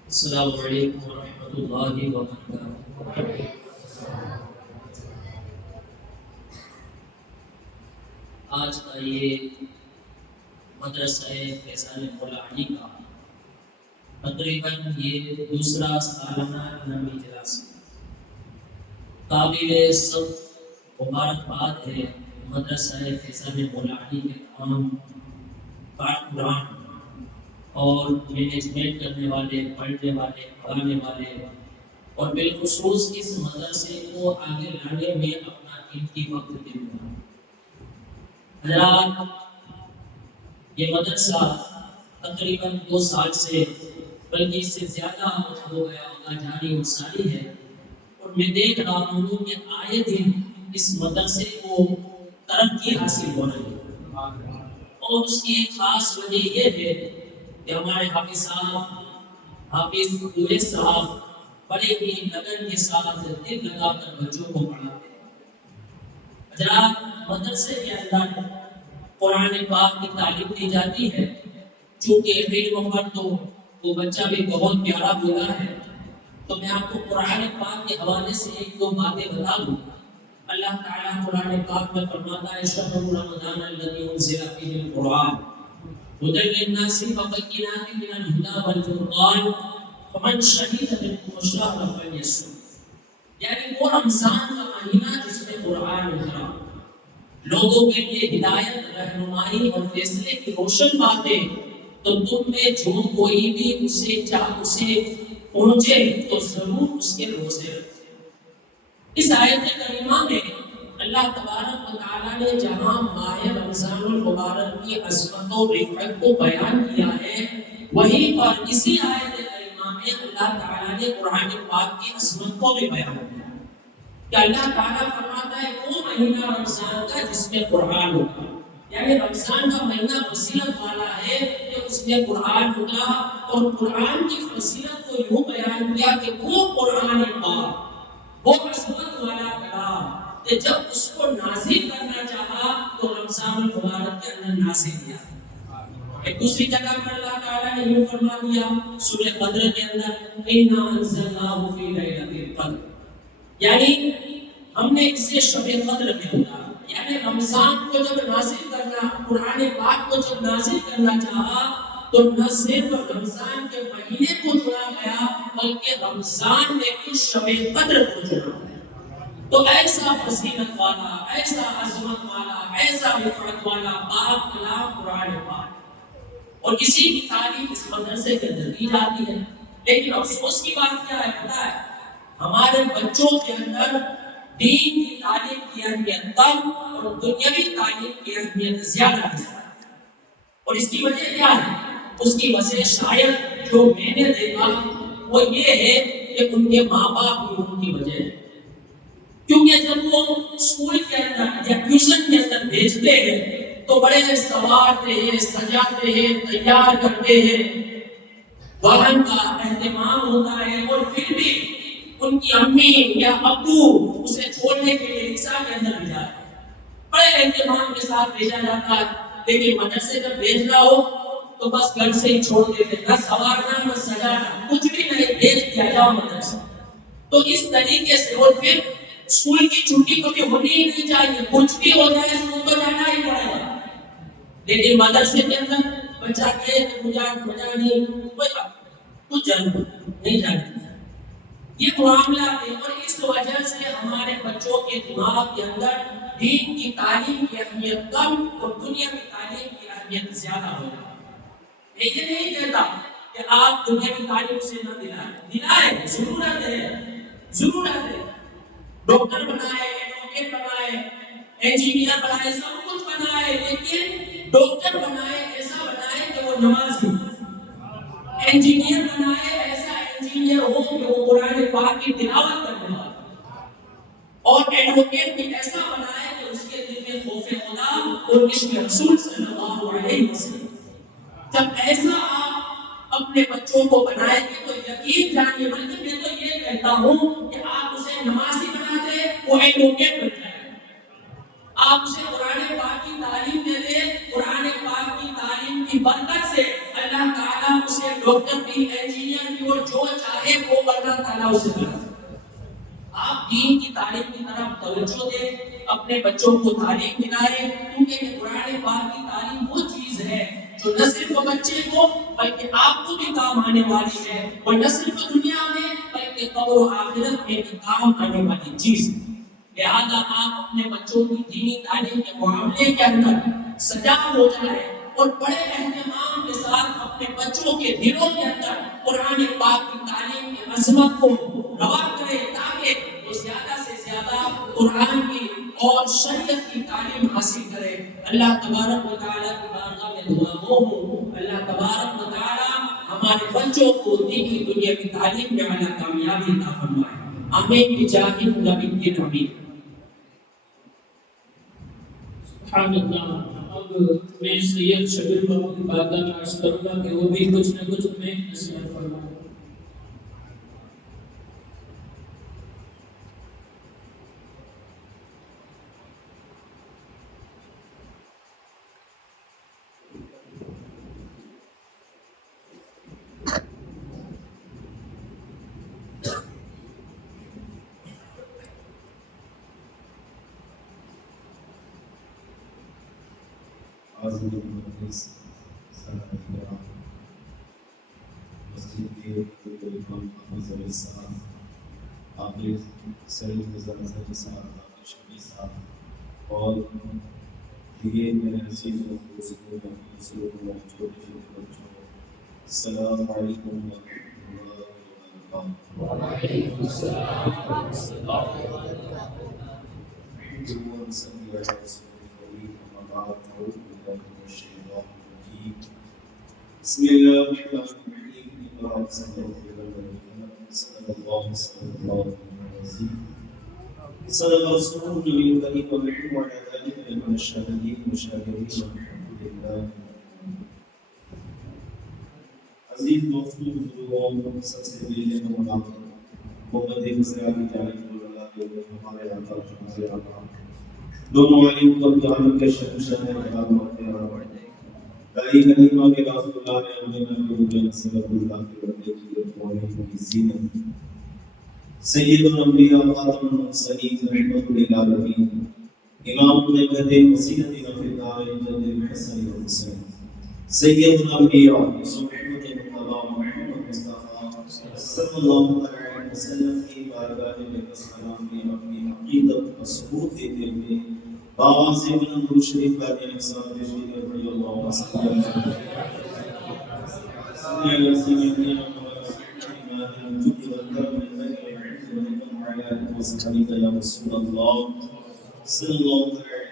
السلام علیکم ورحمۃ اللہ وبرکاتہ. آج کا یہ مدرسہ فیضان مولا علی کا تقریباً یہ دوسرا سالانہ انعامی اجلاس ہے. قابل سب مبارکباد ہے مدرسہ فیضان مولا علی کے تمام کارکنان اور مینجمنٹ کرنے والے، پڑھنے والے، پڑھانے والے، اور بالخصوص اس مدرسے کو آگے لانے میں اپنا قیمتی وقت دینے والے. حضرات، یہ مدرسہ تقریباً 2 سال سے بلکہ اس سے زیادہ ہو گیا ہوگا، جاری اور ساری ہے. اور میں دیکھ رہا ہوں کہ آئے دن اس مدرسے کو ترقی حاصل ہو رہی ہے، اور اس کی ایک خاص وجہ یہ ہے کہ ہمارے حافظ صاحب، حافظ اویس صاحب بڑے ہی لگن کے ساتھ دل لگا کر بچوں کو پڑھاتے ہیں. حضرات، مدرسے کے اندر قرآن پاک کی تعلیم دی جاتی ہے. چونکہ علم پر تو وہ بچہ بھی بہت پیارا بولا ہے، تو میں آپ کو قرآن پاک کے حوالے سے 1-2 باتیں بتا دوں. اللہ تعالیٰ قرآن پاک میں فرماتا ہے شہر رمضان الذی انزل فیہ القرآن ہدی للناس وبینات من الہدی والفرقان فمن شہد منکم الشہر فلیصم. یعنی وہ رمضان کا مہینہ جس میں قرآن اترا، لوگوں کے لیے ہدایت، رہنمائی اور فیصلے کی روشن باتیں، تو تم میں جو کوئی بھی اسے پہنچے تو ضرور اس کے روزے رکھے. اس آیت کریمہ میں اللہ تبارک و تعالیٰ نے جہاں ماہ رمضان المبارک کی عظمت و رفعت کو بیان کیا ہے، وہیں پر اسی آیت کریمہ میں اللہ تعالیٰ نے قرآن پاک کی عظمت کو بھی بیان کیا کہ اللہ تعالیٰ فرماتا ہے وہ مہینہ رمضان کا جس میں قرآن ہوگا. یعنی رمضان کا مہینہ فضیلت والا ہے کہ اس میں قرآن اترا، اور قرآن کی فضیلت کو یوں بیان کیا کہ وہ قرآن پاک، وہ عظمت والا کلام کہ جب اس کو نازل کرنا چاہا تو رمضان المبارک کے اندر نازل کیا. ایک دوسری جگہ پر اللہ تعالیٰ نے یوں فرما دیا سورہ قدر کے اندر اِنَّا أَنزَلْنَاهُ فِي لَيْلَةِ الْقَدْرِ، یعنی ہم نے اسے شب قدر میں اتارا. یعنی رمضان کو جب نازل کرنا، قرآن پاک کو جب نازل کرنا چاہا تو نہ صرف رمضان کے مہینے کو چنا گیا بلکہ رمضان میں بھی شب قدر کو چنا گیا۔ تو ایسا فضیلت والا، ایسا عظمت والا، ایسا رفعت والا پاک کلام قرآن پاک، اور اسی کی تعلیم اس مدرسے کے اندر دی جاتی ہے۔ لیکن افسوس کی بات کیا ہے پتہ ہے؟ ہمارے بچوں کے اندر دین کی تعلیم کی اہمیت کم اور دنیاوی تعلیم کی اہمیت زیادہ ہے۔ اور اس کی وجہ کیا ہے؟ اس کی وجہ شاید جو میں نے دیکھا وہ یہ ہے کہ ان کے ماں باپ کی ان کی وجہ ہے۔ کیونکہ جب وہ اسکول کے اندر یا ٹیوشن کے اندر بھیجتے ہیں تو بڑے سنوارتے ہیں، سجاتے ہیں، تیار کرتے ہیں، واہن کا اہتمام ہوتا ہے، اور پھر بھی ان کی امی یا ابو اسے چھوڑنے کے لیے رکشہ کے اندر بھیجا ہے، بڑے اہتمام کے ساتھ بھیجا جاتا ہے۔ لیکن مدرسے جب بھیجنا ہو تو بس گھر سے ہی چھوڑ دیتے، نہ سوارنا نہ سجانا، کچھ بھی نہیں، بھیج دیا جاؤ مدرسے۔ تو اس طریقے سے، اور پھر اسکول کی چھٹی کبھی ہونی ہی نہیں چاہیے، کچھ بھی ہو جائے اسکول تو جانا ہی پڑے گا۔ لیکن مدرسے کے اندر بچہ کہے کہ مجھے نہیں، کچھ نہیں جانا، یہ معاملات ہیں۔ اور اس وجہ سے ہمارے بچوں کے دماغ کے اندر دین کی تعلیم کی اہمیت کم اور دنیا کی تعلیم کی اہمیت زیادہ ہو جاتی ہے۔ میں یہ نہیں کہتا کہ آپ دنیا کی تعلیم سے نہ دلائیں، ضرورت ہے، ضرورت ہے، ڈاکٹر بنائے، ایڈوکیٹ بنائے، انجینئر بنائے، سب کچھ بنائے، لیکن ڈاکٹر بنائے ایسا بنائے کہ وہ نمازی، انجینئر بنائے ایسا انجینئر ہو کہ وہ قرآن پاک کی تلاوت کرنے والا، اور ایڈوکیٹ بھی ایسا بنائے کہ اس کے دل میں خوف خدا اور عشق رسول صلی اللہ علیہ وسلم۔ جب ایسا آپ اپنے بچوں کو بنائیں گے تو یقین جانیے، بلکہ میں تو یہ کہتا ہوں کہ آپ اسے نمازی بنا دیں وہ ایڈوکیٹ بن جائے، آپ اسے قرآن پاک کی تعلیم دے دیں، قرآن پاک کی تعلیم کی برکت سے اللہ تعالیٰ اسے ڈاکٹر بھی، انجینئر بھی، اور جو چاہے وہ اللہ تعالیٰ اسے بنا۔ آپ دین کی تعلیم کی طرف توجہ دیں، اپنے بچوں کو تعلیم دلائیں، کیونکہ قرآن پاک کی تعلیم وہ چیز ہے جو نہ صرف بچے کو بلکہ آپ کو بھی کام آنے والی ہے، اور نہ صرف دنیا میں بلکہ قبر و آخرت میں بھی کام آنے والی چیز ہے۔ لہذا آپ اپنے بچوں کی دینی تعلیم کے معاملے کے اندر سجاگ ہو جائیں اور بڑے اہتمام کے ساتھ اپنے بچوں کے دلوں کے اندر قرآن پاک کی تعلیم کی عظمت کو روا کریں، تاکہ وہ زیادہ سے زیادہ قرآن کی اور شریعت کی تعلیم حاصل کرے۔ اللہ تبارک و تعالیٰ کی بارگاہ میں دعا گو ہوں، اللہ تبارک و تعالیٰ ہمارے بچوں کو دینی دنیا کی تعلیم میں اعلیٰ کامیابی عطا فرمائے، آمین بجاہ النبی الامین۔ سبحان اللہ۔ اب میں سید شبیر بابو کی بارگاہ میں عرض کروں گا کہ وہ بھی کچھ نہ کچھ میں نصیحت فرمائیں۔ مسجد کے امام افضل صاحب، حافظ سعید مظفر صاحب، حافظ شفیع صاحب، اور دیگر میرے عزیزوں دوستوں، چھوٹے چھوٹے بچوں، السلام علیکم ورحمۃ اللہ وبرکاتہ۔ وعلیکم السلام ورحمۃ اللہ وبرکاتہ۔ بسم الله الرحمن الرحيم، صدق رسول النبي الكريم ونحن على ذلك من الشاهدين والشاكرين والحمد لله۔ عزیز دوستوں، بزرگوں، سب سے پہلے محمد مصطفیٰ کی ہمارے آقا ہمارے آقا دونوں عالم کو قیامت کے شہنشاہ کرام اور دائی کلمہ کے رسول اللہ نے ہمیں نبی صلی اللہ کے بندے کی توحید کی زینت، سید الانبیاء خاتم المرسلین رحمۃ للعالمین، امام الہدی وسیلتنا فی الدارین جد الحسن والحسین، سید الانبیاء محمد مصطفیٰ صلی اللہ علیہ وسلم کی بارگاہ میں السلام میں اپنی عقیدت کا ثبوت دیتے ہوئے باواز بلند درود شریف کا دین ساتھ پیش بڑی اللہ صلی اللہ علیہ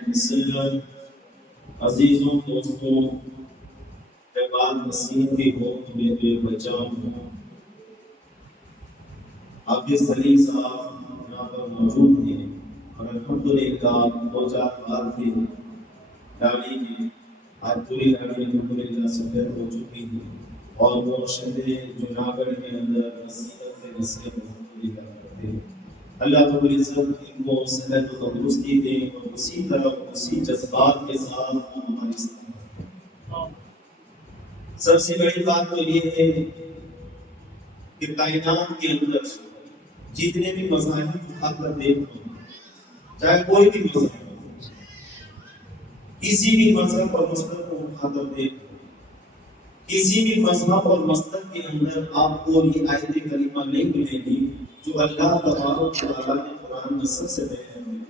وسلم. عزیزوں دوستوں بعد مسیح کی ہو تمہیں بے بچاؤ ہوں. آپ کے سلی صاحب یہاں پر موجود ہیں اور الحمدللہ دو چار بار تھے داڑھی میں آج پوری داڑھی الحمدللہ سفید ہو چکی ہے اور وہ شہر جوناگڑھ کے اندر نصیحت سے نصیحت الحمدللہ کرتے ہیں. اللہ رب العزت ان کو صحت و تندرستی دے اور اسی طرح اسی جذبات کے ساتھ ہماری ساتھ. سب سے بڑی بات تو یہ ہے کہ کائنات کے اندر جتنے بھی مذاہب اٹھا کر دیکھو چاہے کوئی بھی مذہب کسی بھی مذہب اور مسلک کو اٹھا کر دیکھو کسی بھی مذہب اور مسلک کے اندر آپ کو یہ آیت کریمہ نہیں ملے گی جو اللہ تبارک و تعالیٰ نے قرآن میں سب سے بیان ہے.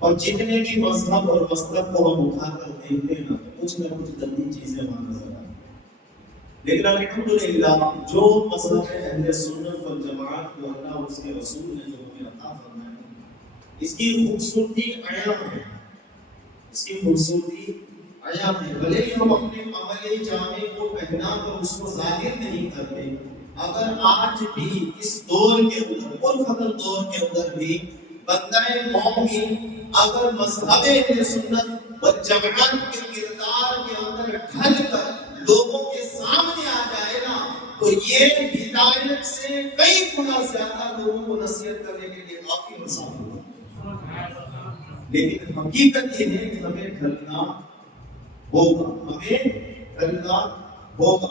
اور جتنے بھی مذہب اور مسلک کو ہم اٹھا کر دیکھتے ہیں نا کچھ نہ کچھ گندی چیزیں وہاں نظر آتی ہیں. لیکن الحمدللہ جو مذہب اہل سنت والجماعت کو اللہ اور اس کے رسول نے جو ہمیں عطا فرمایا اس کی خوبصورتی عیاں ہے. اس کی خوبصورتی عیاں ہے. بھلے ہی ہم اپنے عملی جامے کو پہنا کر اس کو ظاہر نہیں کرتے اگر آج بھی اس دور کے اندر پرفخر دور کے اندر بھی بندہ مومن اگر مذہب اہل سنت والجماعت کے کردار کے اندر ڈھل کر لوگوں کے سامنے آ جائے نا تو یہ ہدایت سے کئی گنا زیادہ لوگوں کو نصیحت کرنے کے لیے کافی آسان ہوگا. لیکن حقیقت یہ ہے کہ ہمیں ڈھلنا ہوگا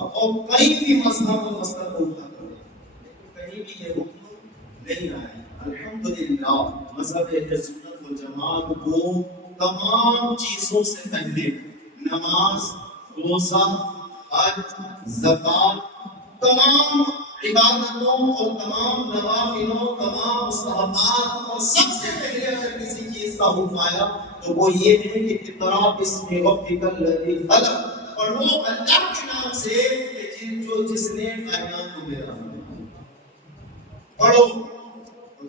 اور کہیں بھی مذہب و مسلک کو اٹھا کر کہیں بھی یہ حکم نہیں آیا. الحمدللہ مذہب اہل سنت والجماعت کو تمام چیزوں سے پہلے نماز روزہ حج زکات تمام عبادتوں اور تمام نوافلوں تمام مستحبات اور سب سے پہلے اگر کسی چیز کا حکم آیا تو وہ یہ ہے کہ اقرا باسم ربک الذی خلق پڑھو اللہ کے نام سے جس نے کائنات کو پیدا کیا. پڑھو.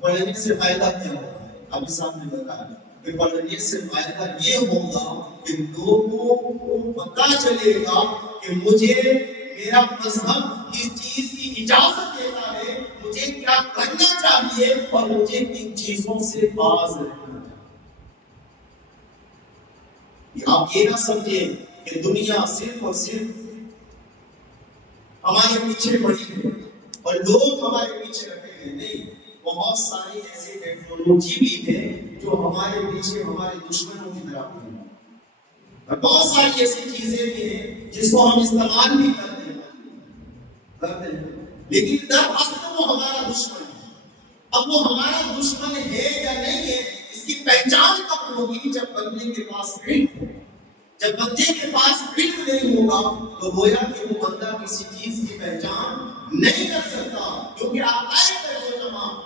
پڑھنے سے فائدہ کیا ہوگا ابھی سامنے بتایا کہ پڑھنے سے فائدہ یہ ہوگا کہ لوگوں کو پتہ چلے گا کہ مجھے میرا مذہب کس چیز کی اجازت دیتا ہے مجھے کیا کرنا چاہیے اور مجھے کن چیزوں سے باز رہنا چاہیے. آپ یہ نہ سمجھیں کہ دنیا صرف اور صرف ہمارے پیچھے پڑی ہے اور لوگ ہمارے پیچھے رکھے ہیں. نہیں, بہت ساری ایسی ٹیکنالوجی بھی ہے جو ہمارے پیچھے ہمارے دشمنوں کی طرف ہے اور بہت ساری ایسی چیزیں بھی ہیں جس کو ہم استعمال بھی کرتے ہیں لیکن در اصل وہ ہمارا دشمن ہے. اب وہ ہمارا دشمن ہے یا نہیں ہے اس کی پہچان کب ہوگی جب بندے کے پاس علم ہو. جب بندے کے پاس علم نہیں ہوگا تو گویا کہ وہ بندہ کسی چیز کی پہچان نہیں کر سکتا. کیونکہ آقا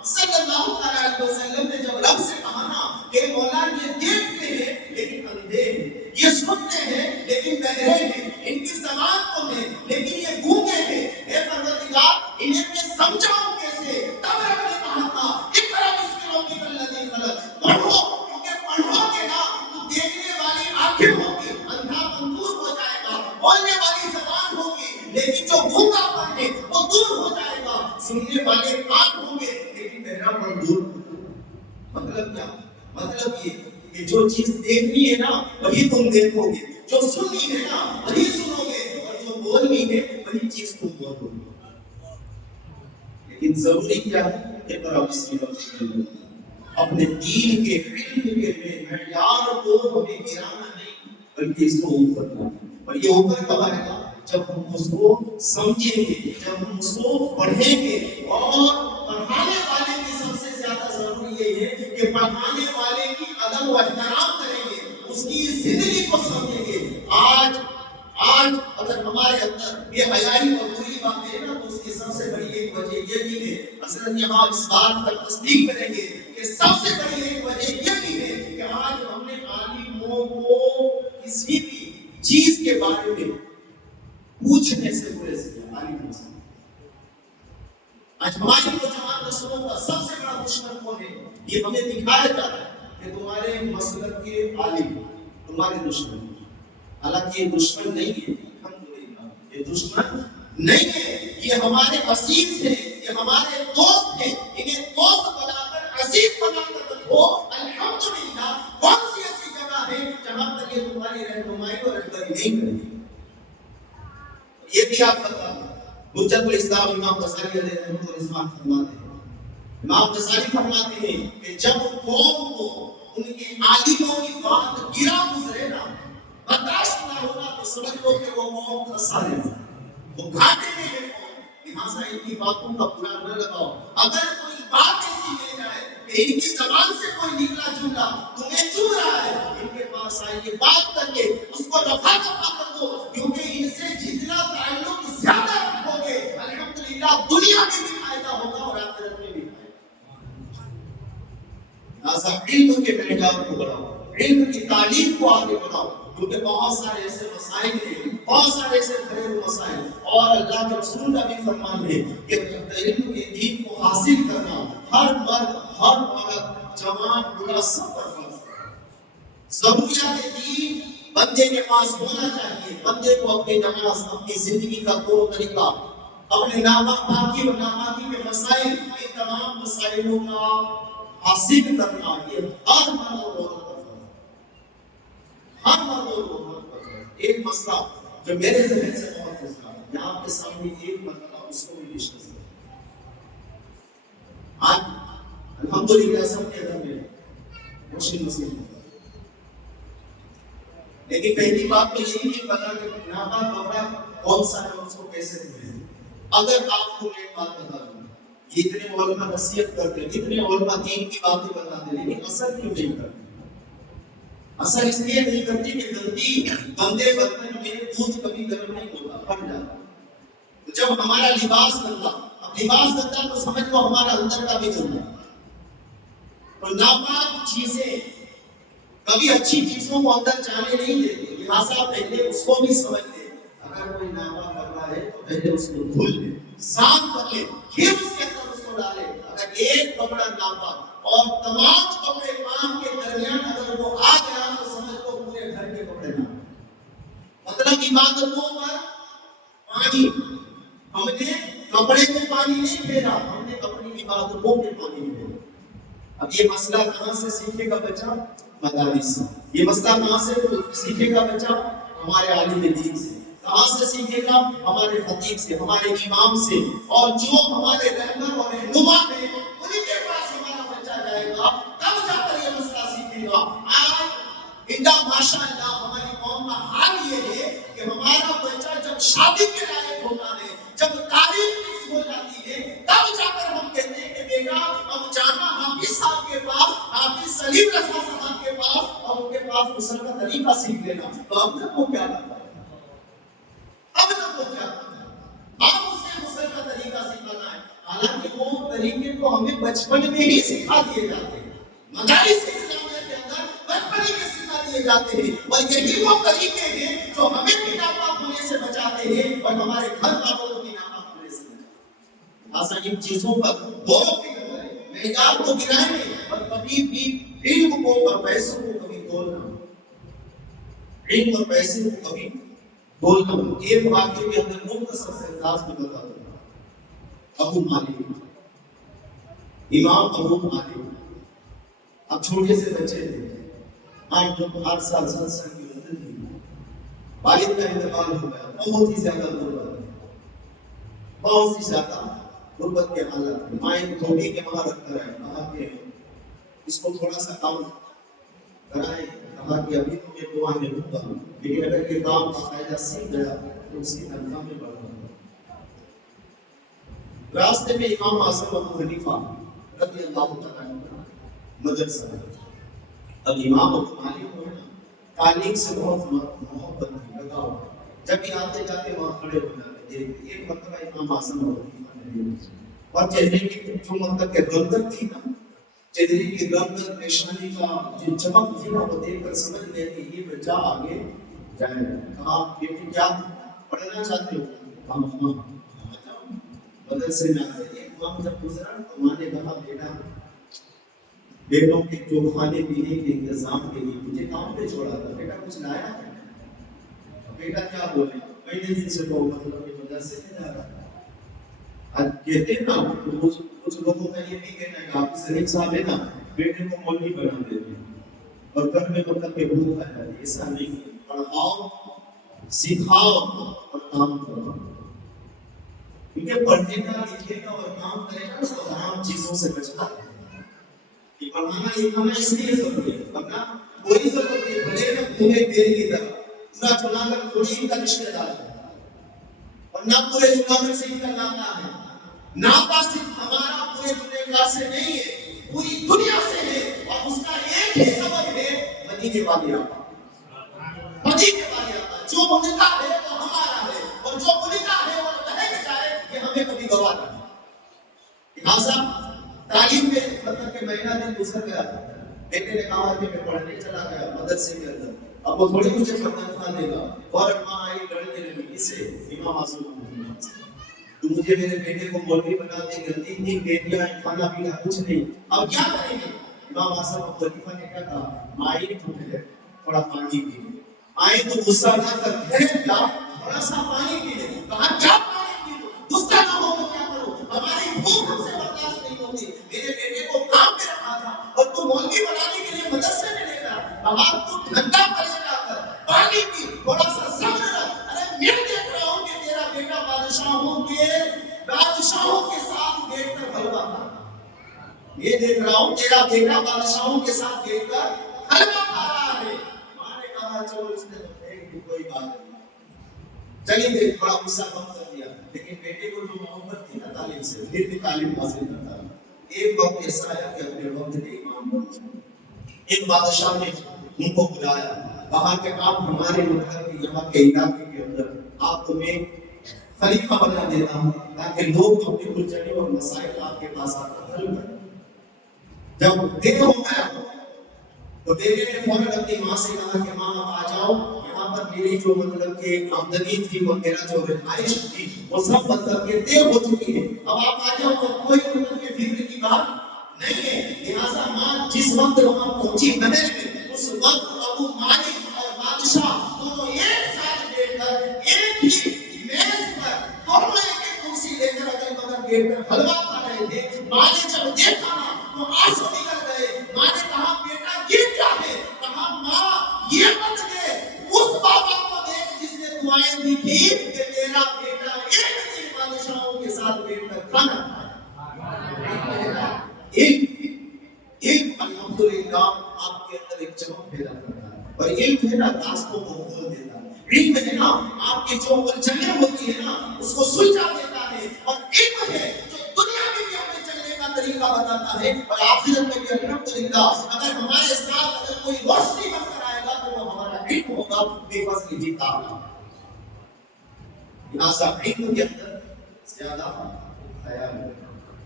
صلی اللہ علیہ وسلم نے جب رب سے کہا نا کہ مولا یہ دیکھتے ہیں لیکن اندھے ہیں, یہ سنتے ہیں لیکن بہرے ہیں, ان کی زبان تو ہے لیکن یہ گونگے ہیں. اے پروردگار انہیں میں سمجھاؤں کیسے؟ تب رب نے کہا تھا اقرا باسم ربک الذی خلق. پڑھو کیونکہ پڑھو گے نا تو دیکھنے والی آنکھیں ہوگی, اندھا منظور ہو جائے گا, بولنے والی زبان ہوگی لیکن جو گونگا پن ہے وہ دور ہو جائے گا, سننے والے کان ہوں گے لیکن بہرا پن دور. مطلب کیا؟ مطلب یہ کہ جو چیز دیکھنی ہے نا وہی تم دیکھو گے, جو سننی ہے نا وہی سنو گے اور جو بولنی ہے وہی چیز تم بولو گے. لیکن ضروری کیا ہے کہ اپنے دین کے علم کے معیار کو ہمیں گرانا نہیں بلکہ اس کو اوپر کرنا. اور یہ اوپر کب آئے گا؟ جب ہم اس کو سمجھیں گے, جب ہم اس کو پڑھیں گے. اور پڑھانے والے کی سب سے زیادہ ضروری یہ ہے کہ پڑھانے والے کی ادب و احترام کریں گے, اس کی کی زندگی کو سمجھیں گے. آج اگر ہمارے اندر بے حیائی اور بری باتیں ہیں نا تو اس کی سب سے بڑی ایک وجہ یہ بھی ہے. حضرت یہاں اس بات پر تصدیق کریں گے کہ سب سے بڑی ایک وجہ یہ بھی ہے کہ آج ہم نے عالموں کو کسی بھی چیز کے بارے میں پوچھنے سے گریز کیا. عالموں سے آج ہماری نوجوان نسلوں کا سب سے بڑا دشمن کون ہے؟ یہ ہمیں دکھایا جاتا ہے کہ تمہارے مسلک کے عالم تمہارے دشمن ہیں. حالانکہ یہ دشمن نہیں ہے. الحمدللہ یہ دشمن نہیں ہے، یہ ہمارے عزیز ہیں، یہ ہمارے دوست ہیں. انہیں دوست بنا کر عزیز بنا کر رکھو. الحمدللہ کون سی ایسی جگہ ہے جہاں پر یہ تمہاری رہنمائی اور رہبری نہیں کرے گی. یہ بھی آپ بتاؤ. حجت الاسلام امام غزالی علیہ رحمۃ اللہ فرماتے ہیں، امام غزالی فرماتے ہیں کہ جب قوم کو ان کے عالموں کی بات گرا گزرے نا، برداشت نہ ہونا تو سمجھ لو کہ وہ قوم خسارے میں، وہ گھاٹے میں ہے. لہٰذا ان کی باتوں کا برا نہ لگاؤ. اگر کوئی بات ایسی مل جائے کہ ان کی زبان سے کوئی نکلا جملہ تمہیں چو رہا ہے، ان کے پاس آئیے، بات کر کے اس کو رفع کر دو، کیونکہ ان سے جتنا تعلق زیادہ رکھو گے الحمدللہ دنیا میں بھی فائدہ ہوگا اور آخرت میں بھی فائدہ. لہٰذا علم کے معیار کو بڑھاؤ، علم کی تعلیم کو آگے بڑھاؤ، کیونکہ بہت سارے ایسے مسائل ہیں، بہت سارے ایسے گھریلو مسائل، اور اللہ کے رسول کا بھی فرمان ہے کہ علم کے دین کو حاصل کرنا ہر مرد، ہر عورت، جوان، بوڑھا سب پر فرض ہے. ضروریات دین بندے کے پاس ہونا چاہیے. بندے کو اپنی نماز، اپنی زندگی کا طور طریقہ، اپنے پاکی اور ناپاکی کے مسائل، ان تمام مسائلوں کا حاصل کرنا یہ ہر مرد اور عورت پر فرض ہے. ہر مرد اور عورت پر فرض ہے. ایک مسئلہ جو میرے ذہن سے بہت گزرا ہے، میں آپ کے سامنے ایک مرتبہ اس کو بھی پیش کر سکتا ہوں. آج الحمدللہ سب کے گھر میں واشنگ مشین ہے، لیکن پہلی بات تو یہی نہیں پتا کہ ناپاک کپڑا کون سا ہے، اس کو کیسے دھوئیں. اگر آپ کو ایک بات بتا دوں، اتنے علماء نصیحت کرتے ہیں، اتنے علماء دین کی باتیں بتاتے ہیں، لیکن اثر کیوں نہیں کرتے؟ اثر اس لیے نہیں کرتی کہ گندے برتن میں دودھ کبھی گرم نہیں ہوتا، پھٹ جاتا. جب ہمارا لباس گندا، اب لباس گندا تو سمجھ لو ہمارا اندر کا بھی گندا. تو ناپاک چیزیں کبھی اچھی چیزوں کو اندر جانے نہیں دیتے. لہٰذا پہلے اس کو بھی سمجھ لے، اگر کوئی ناپاک کپڑا ہے تو پہلے اس کو دھل لے، صاف کر لے، پھر اس کے اندر اس کو ڈالے. اگر ایک کپڑا ناپاک اور تمام کپڑے پان کے درمیان اگر وہ آ گیا تو سمجھ لو پورے گھر کے کپڑے نہ. مطلب عبادتوں پر پانی، ہم نے کپڑے میں پانی نہیں پھیرا، ہم نے اپنی عبادتوں میں پانی پھیرا. اب یہ مسئلہ کہاں سے سیکھے گا بچہ؟ مدارس سے. یہ مسئلہ کہاں سے سیکھے گا بچہ؟ ہمارے عالم دین سے. کہاں سے سیکھے گا؟ ہمارے خطیب سے، ہمارے امام سے، اور جو ہمارے رہبر اور رہنما ہیں انہیں کے پاس ہمارا بچہ جائے گا، تب جا کر یہ مسئلہ سیکھے گا. آج انڈا ماشاءاللہ ہماری قوم کا حال یہ ہے کہ ہمارا بچہ جب شادی کے لائق ہوتا ہے، جب تعلیم فکس ہو جاتی ہے، تب جا کر ہم کہتے ہیں کہ بیٹا اب جانا حافظ صاحب کے پاس، حافظ سلیم رضا صاحب کے پاس، اور ان کے پاس غسل کا طریقہ سیکھ لینا. تو اب تک وہ کیا کرتا ہے؟ اب تک وہ کیا کرتا ہے؟ اب اس کے غسل کا طریقہ سکھانا ہے. حالانکہ وہ طریقے کو ہمیں بچپن میں ہی سکھا دیے جاتے ہیں. مدارس اسلامیہ کے اندر بچپن میں سکھا دیے جاتے ہیں، اور یہی وہ طریقے ہیں جو ہمیں بھی ناپاک ہونے سے بچاتے ہیں اور ہمارے گھر والوں کو بھی ناپاک ہونے سے بچاتے ہیں. لہٰذا ان چیزوں پر غور و فکر کریں. معیار کو گرائیں گے اور کبھی بھی علم کو اور پیسوں کو کبھی تولنا، علم اور پیسے کو کبھی تولنا. ایک واقعے کے اندر مختصر سے انداز میں بتا دوں. ابو مالک، امام ابو مالک اب چھوٹے سے بچے تھے، 8 سال 7 سال کی عمر تھی. والد کا انتقال ہو گیا. بہت ہی زیادہ غربت، بہت ہی زیادہ غربت کے حالات. مائیں دھوبی کے وہاں رکھ کر آئے، کہا کہ اس کو تھوڑا سا کام کرائیں. کہا کہ ابھی تو یہ دعا نہیں ہوگا، لیکن اگر یہ کام باقاعدہ سیکھ گیا تو اس کی تنخواہ میں بڑھ گیا. راستے میں امام اعظم ابو حنیفہ رضی اللہ تعالیٰ عنہ مدرسہ. اب امام ابو مالک کو نا تعلیم سے بہت محبت تھی، لگاؤ، جب بھی آتے جاتے وہاں کھڑے ہو جاتے تھے۔ ایک مرتبہ امام اعظم اور چہرے کی جو مطلب کہ رنگت تھی نا، چہرے کی رنگت، پیشانی کا جو چمک تھی نا، وہ دیکھ کر سمجھ گئے کہ یہ بچہ آگے جائے گا۔ کہا بیٹی کیا پڑھنا چاہتے ہو؟ ہاں مدرسے میں آتے۔ ایک وقت جب گزرا تو ماں نے کہا بیٹا بیٹوں کے جو کھانے پینے کے انتظام کے لیے مجھے کام پہ چھوڑا تھا، بیٹا کچھ لایا ہے؟ بیٹا کیا بولے؟ پہلے دن سے تو مطلب کہ مدرسے میں جا رہا تھا۔ آج کہتے ہیں نا کچھ لوگوں کا یہ بھی کہنا ہے کہ آپ شریف صاحب ہے نا بیٹے کو مولوی بنا دیتے ہیں اور گھر میں مطلب کہ بھوک آ جاتی ہے۔ ایسا نہیں ہے، پڑھاؤ سکھاؤ اور کام کرو، کیونکہ پڑھنے کا لکھے گا اور کام کرے گا تو حرام چیزوں سے بچنا ہے۔ کہ پڑھانا لکھانا اس لیے ضروری ہے، ورنہ کوئی ضرورت نہیں، بھلے نہ پورے دیر کی طرح پورا چنا کر تھوڑی ان کا رشتہ دار ہے، اور نہ پورے چنا میں سے ان کا ناتا ہے، ناتا صرف ہمارا پورے دنیا سے نہیں ہے، پوری دنیا سے ہے، اور اس کا ایک ہی سبب ہے مدینے والی آقا۔ مدینے والی آقا جو ملتا ہے وہ ہمارا ہے، اور جو ملتا ہے وہ رہ جائے یہ ہمیں کبھی گواہ نہیں۔ لہٰذا تعلیم میں مطلب کہ مہینہ دن گزر گیا، بیٹے نے کہا کہ میں پڑھنے چلا گیا مدرسے کے اندر، اب وہ تھوڑی مجھے پڑھنا دے گا، اور ماں آئی لڑنے لگی، اس سے امام اعظم تو مجھے میرے بیٹے کو مولوی بنا دے گا، تین تین بیٹیاں ہیں، کھانا پینا کچھ نہیں، اب کیا کریں گے؟ امام اعظم خلیفہ نے کیا کہا؟ مائی ٹوٹے تھوڑا پانی پی لے، آئی تو غصہ نہ کر پھینک لا، تھوڑا سا پانی پی لے، کہا کیا پانی پی لو، غصہ نہ ہو تو کیا کرو، ہماری بھوک ہم سے برداشت نہیں ہوتی، میرے بیٹے کو کام پہ رکھا تھا اور تو مولوی بنانے کے لیے مدرسے میں لے گیا، کہا تو ٹھنڈا پڑے جا کر پانی پی، تھوڑا سا صبر رکھ، ارے میں دیکھ رہا ہوں کہ تیرا بیٹا بادشاہوں کے ساتھ بیٹھ کر حلوہ کھا رہا ہے، یہ دیکھ رہا ہوں تیرا بیٹا بادشاہوں کے ساتھ بیٹھ کر حلوہ کھا رہا ہے۔ ماں نے کہا چلو اس نے کوئی بات نہیں، چلیے تھوڑا غصہ کم کر دیا، لیکن بیٹے کو جو محبت تھی نا تعلیم سے، پھر بھی تعلیم حاصل کرتا رہا۔ ایک وقت ایسا آیا کہ اپنے وقت کے امام ایک بادشاہ نے ان کو بلایا، کہا کہ آپ ہمارے ملک کے یہاں کے علاقے کے اندر آپ کو میں خلیفہ بنا دیتا ہوں تاکہ لوگ اپنے الجھنے اور مسائل آپ کے پاس آ کر حل کریں۔ جب دن ہو گیا تو بیٹے نے فوراً اپنی ماں سے کہا کہ ماں آپ آ جاؤ، یہاں پر میری جو مطلب کہ آمدنی تھی اور میرا جو رہائش تھی وہ سب مطلب کہ طے ہو چکی ہے، اب آپ آ جاؤ، تو کوئی مطلب کہ فکر کی بات نہیں ہے۔ لہٰذا ماں جس وقت وہاں پہنچی محل میں، اس وقت ابو مالک اور بادشاہ دونوں ایک ساتھ بیٹھ کر ایک ہی میز پر دونوں ایک کرسی لے کر اگل بغل بیٹھ کر حلوہ کھا رہے تھے۔ ماں نے جب دیکھا نا تو آنسو نکل گئے، ماں نے کہا بیٹا یہ کیا ہے؟ کہا ماں یہ بچ گئے اس بابا کو دیکھ جس نے دعائیں دی تھی کہ تیرا بیٹا ایک دن بادشاہوں کے ساتھ بیٹھ کر کھانا کھائے۔ ایک الحمدللہ آپ کے اندر ایک چمک پیدا کرتا ہے، اور علم ہے نا راستوں کو کھول دیتا ہے، علم ہے نا آپ کی جو الجھنیں ہوتی ہے نا اس کو سلجھا دیتا ہے، اور علم ہے جو دنیا میں بھی ہمیں چلنے کا طریقہ بتاتا ہے، اور آخرت میں بھی الحمدللہ اگر ہمارے ساتھ اگر کوئی روشنی بن کر آئے گا تو وہ ہمارا علم ہوگا بے فضل جی تعالیٰ۔ لہٰذا علم کے اندر زیادہ خیال ہے،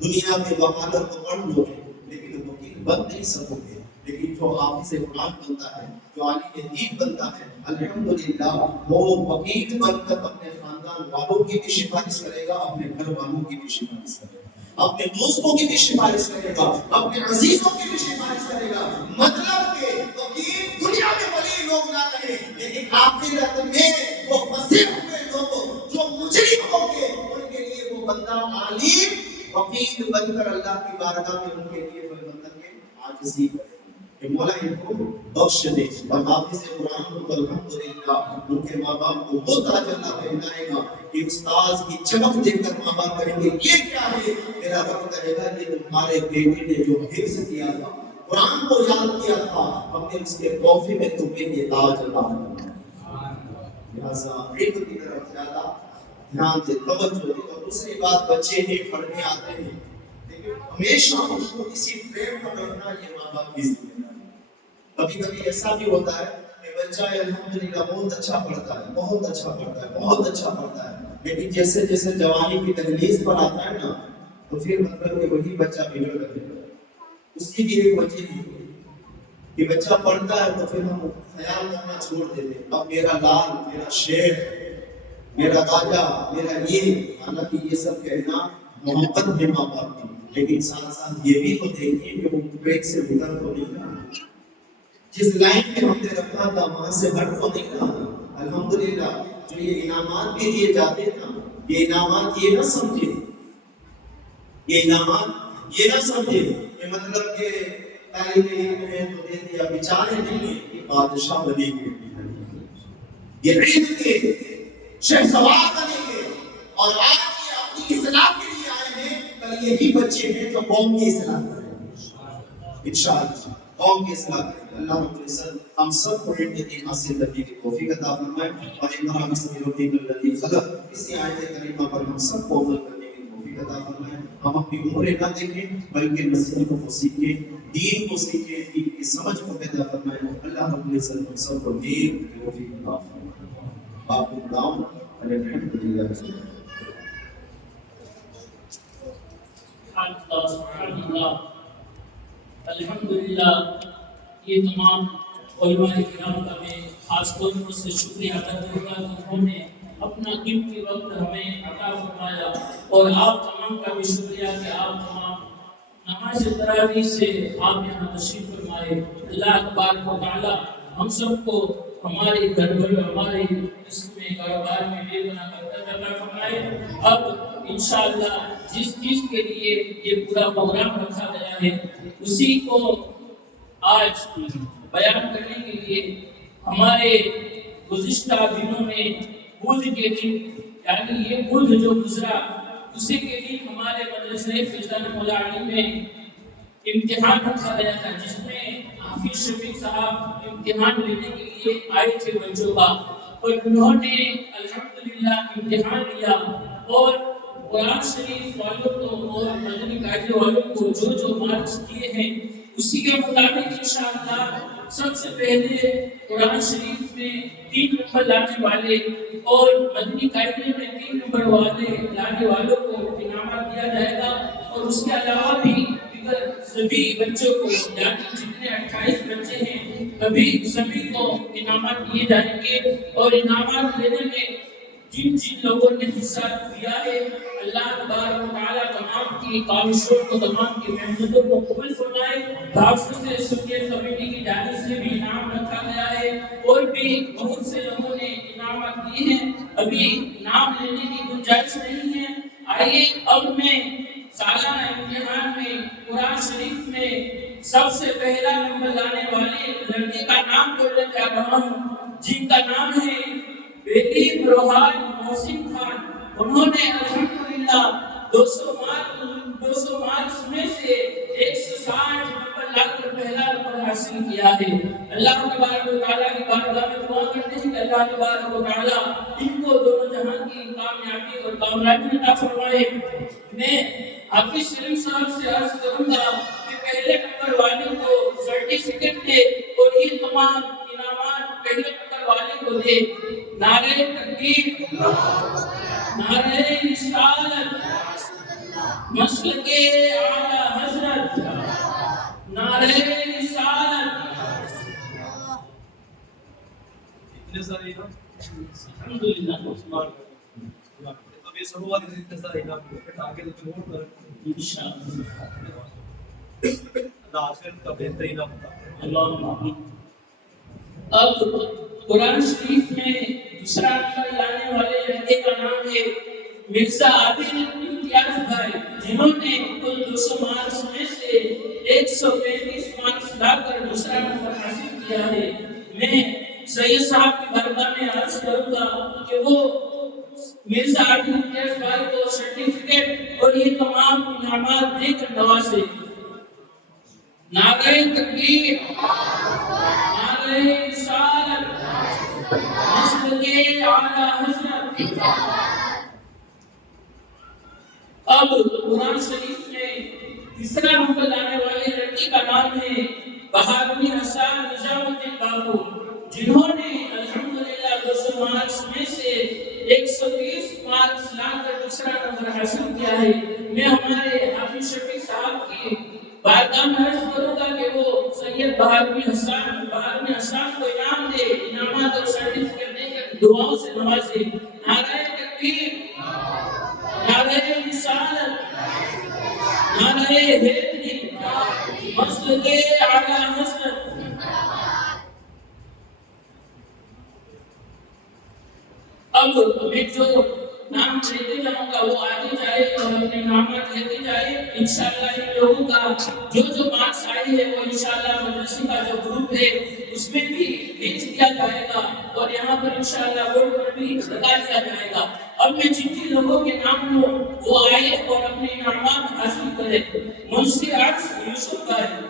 دنیا میں وکالت تو پڑھ لو گے لیکن وکیل بن نہیں سکو گے، لیکن جو حافظ قرآن بنتا ہے، جو عالم دین بنتا ہے، الحمدللہ وہ وکیل بن کر اپنے خاندان والوں کی بھی سفارش کرے گا، اپنے گھر والوں کی بھی سفارش کرے گا، اپنے دوستوں کی بھی سفارش کرے گا، اپنے عزیزوں کی بھی سفارش کرے گا۔ مطلب کہ وکیل دنیا میں ولی لوگ نہ رہے، لیکن آخرت میں وہ پھنسے ہوئے لوگ جو مجرم ہوں گے ان کے لیے وہ بندہ عالم وکیل بن کر اللہ کی بارگاہ میں ان کے لیے مطلب کہ عاجزی کرے کہ مولا ان کو بخش دے، اور حافظ قرآن کو الحمدللہ ان کے ماں باپ کو وہ تاج اللہ پہنائے گا کہ استاذ کی چمک دیکھ کر ماں باپ کہیں گے یہ کیا ہے؟ میرا رب کہے گا یہ تمہارے بیٹے نے جو حفظ کیا تھا، قرآن کو یاد کیا تھا، ہم نے اس کے تحفے میں تمہیں یہ تاج عطا کیا۔ لہٰذا علم کی طرف زیادہ دھیان دے، توجہ دے۔ اور دوسری بات، بچے ہی پڑھنے آتے ہیں لیکن ہمیشہ ان کو اسی فریم پر رکھنا یہ ماں باپ کی ذمہ داری ہے۔ کبھی کبھی ایسا بھی ہوتا ہے کہ بچہ الحمدللہ بہت اچھا پڑھتا ہے، بہت اچھا پڑھتا ہے، بہت اچھا پڑھتا ہے، لیکن جیسے جیسے جوانی کی دہلیز پر آتا ہے نا تو پھر مطلب کہ وہی بچہ بگڑ گیا۔ اس کی بھی ایک وجہ ہے کہ بچہ پڑھتا ہے تو پھر ہم خیال کرنا چھوڑ دیتے ہیں اب میرا لال، میرا شیر، میرا راجا، میرا یہ، حالانکہ یہ سب کہنا محبت میں ماں باپ کی، لیکن ساتھ ساتھ یہ بھی تو دیکھیے کہ وہ بریک سے گزر تو نہیں رہا، جس لائن پہ ہم نے رکھا تھا وہاں سے ہٹ تو نہیں رہا۔ الحمدللہ جو یہ انعامات بھی دیے جاتے ہیں نا، یہ انعامات یہ نہ سمجھے، یہ انعامات یہ نہ سمجھے کہ مطلب کہ طالب علم ہے تو دے دیا، بیچارے نہیں ہیں کہ بادشاہ بنے گے، یہ علم کے شہسوار بنیں گے، اور آج یہ اپنی اصلاح کے لیے آئے ہیں، کل یہی بچے ہیں جو قوم کی اصلاح کریں گے انشاءاللہ، قوم کی اصلاح کریں گے۔ اللہ رب العزت ہم سب کو علم دین حاصل کرنے کی توفیق عطا فرمائے، اور اقرأ باسم ربک الذی خلق، اسی آیت کریمہ پر ہم سب کو عمل کرنے کی توفیق عطا فرمائے۔ ہم اپنی عمریں نہ دیکھیں بلکہ نصیحتوں کو سیکھیں، دین کو سیکھیں، دین کی سمجھ کو پیدا فرمائے۔ اللہ رب العزت ہم سب کو دین کی توفیق عطا فرمائے۔ آپ کو دعاؤں الحمدللہ۔ سبحان اللہ، الحمدللہ، یہ تمام علماء کرام کا میں خاص طور سے شکریہ ادا کروں گا کہ انہوں نے اپنا قیمتی وقت ہمیں عطا فرمایا، اور آپ تمام کا بھی شکریہ کہ آپ تمام نماز تراویح سے آپ یہاں تشریف فرمائے۔ اللہ تبارک و تعالی ہم سب کو ہمارے گھر میں، ہمارے اس میں کاروبار میں بے گناہ برکت عطا فرمائے۔ اب انشاءاللہ جس چیز کے لیے یہ پورا پروگرام رکھا گیا ہے اسی کو آج بیان کرنے کے لیے ہمارے گزشتہ دنوں میں بدھ کے دن، یعنی یہ بدھ جو گزرا اسی کے دن ہمارے مدرسے فیضان مولا میں امتحان رکھا گیا تھا، جس میں حافظ شفیق صاحب امتحان لینے کے لیے آئے تھے بچوں کا، اور انہوں نے الحمدللہ امتحان لیا، اور قرآن شریف والوں کو اور مدنی قاعدے والوں کو جو جو مارکس دیے ہیں اسی کے مطابق انشاءاللہ سب سے پہلے قرآن شریف میں 3 نمبر لانے والے اور مدنی قاعدے میں 3 نمبر والے لانے والوں کو انعامات دیا جائے گا، اور اس کے علاوہ بھی دیگر سبھی بچوں کو، یعنی جتنے 28 بچے ہیں سبھی کو انعامات دیے جائیں گے، اور انعامات لینے میں جن لوگوں نے حصہ دیا ہے اللہ تبارک و تعالیٰ تمام کی کاوشوں کو، تمام کی محنتوں کو قبول فرمائے۔ تحفظ سنیت کمیٹی کی جانب سے بھی انعام رکھا گیا ہے، اور بھی بہت سے لوگوں نے انعامات دیے ہیں، ابھی نام لینے کی گنجائش نہیں ہے۔ آئیے اب میں سالانہ امتحان میں قرآن شریف میں سب سے پہلا نمبر لانے والے لڑکے کا نام بولنے جا رہا ہوں، جن کا نام ہے بیٹی روحان محسن خان۔ انہوں نے الحمدللہ 200 مارکس میں سے 160 نمبر لا کر پہلا نمبر حاصل کیا ہے۔ اللہ تبارک و تعالیٰ کی بارگاہ میں دعا کرتے ہیں کہ اللہ تبارک و تعالیٰ ان کو دونوں جہان کی کامیابی اور کامیابی عطا فرمائے۔ میں حافظ شریف صاحب سے عرض کروں گا کہ پہلے نمبر والے کو سرٹیفکیٹ دے، اور یہ تمام انعامات پہلے نمبر والے کو دے۔ نعرہ تکبیر، نعرہ رسالت، مسلک اعلی حضرت، نعرہ رسالت۔ اتنے سارے انعام الحمدللہ اب یہ شروعات اتنے سارے انعام پھر آگے تو اور کر انشاءاللہ اللہ آخرت کا بہترین انعام عطا اللہم۔ اب قرآن شریف میں دوسرا نمبر لانے والے لڑکے کا نام ہے مرزا عادل امتیاز بھائی، جنہوں نے کل 200 مارکس میں سے 135 مارکس لا کر دوسرا نمبر حاصل کیا ہے۔ میں سید صاحب کی بارگاہ میں عرض کروں گا کہ وہ مرزا عادل امتیاز بھائی کو سرٹیفکیٹ اور یہ تمام انعامات دے کر نوازے۔ نعرہ تکبیر، نعرہ رسالت، مسلک اعلی حضرت۔ اب قرآن شریف میں تیسرا نمبر لانے والے لڑکی کا نام ہے بہادری حسان نظام الدین بابو، جنہوں نے الحمدللہ 200 مارکس میں سے 120 مارکس لا کر دوسرا نمبر حاصل کیا ہے، میں ہمارے حافظ شفیع صاحب کی بارگاہ میں عرض کروں گا کہ وہ سید بہادر حسان کو انعام دے، انعامات اور سرٹیفکیٹ دے کر دعاؤں سے نوازے۔ نعرہ تکبیر، نعرہ رسالت، نعرہ حیدری، مسجد اعلیٰ حضرت۔ اب میں جو نام لیتے جاؤں گا وہ آتے جائے اور اپنے نامات لیتے جائے۔ انشاءاللہ ان لوگوں کا جو مارکس آئے ہیں وہ انشاءاللہ مدرسے کا جو گروپ ہے اس میں بھی بھیج دیا جائے گا اور یہاں پر انشاءاللہ بورڈ پر بھی لگا دیا جائے گا۔ اب میں جن لوگوں کے نام لوں وہ آئے اور اپنے انعامات حاصل کرے۔ منشی عرش یوسف بھائی،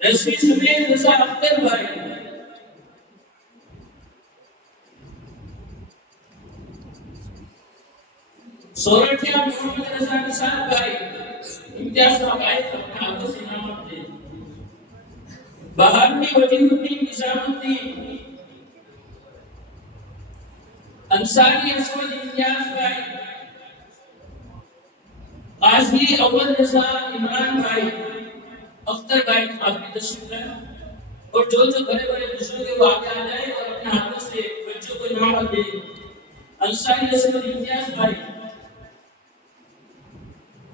رشمی سمیت رضا اختر بھائی، سورٹھیا محمد رضا نثار بھائی، امتیاز حقائق اپنے ہاتھوں سے انعامات دے۔ بہارنی وجیہ الدین نظام الدین، انصاری اسود امتیاز بھائی، قاضی اول رضا عمران بھائی، اختر بھائی آپ کی تشریف لائیں اور جو بڑے بڑے بزرگ ہیں وہ آگے آ جائے اور اپنے ہاتھوں سے بچوں کو انعامات دے۔ انصاری اسود امتیاز بھائی،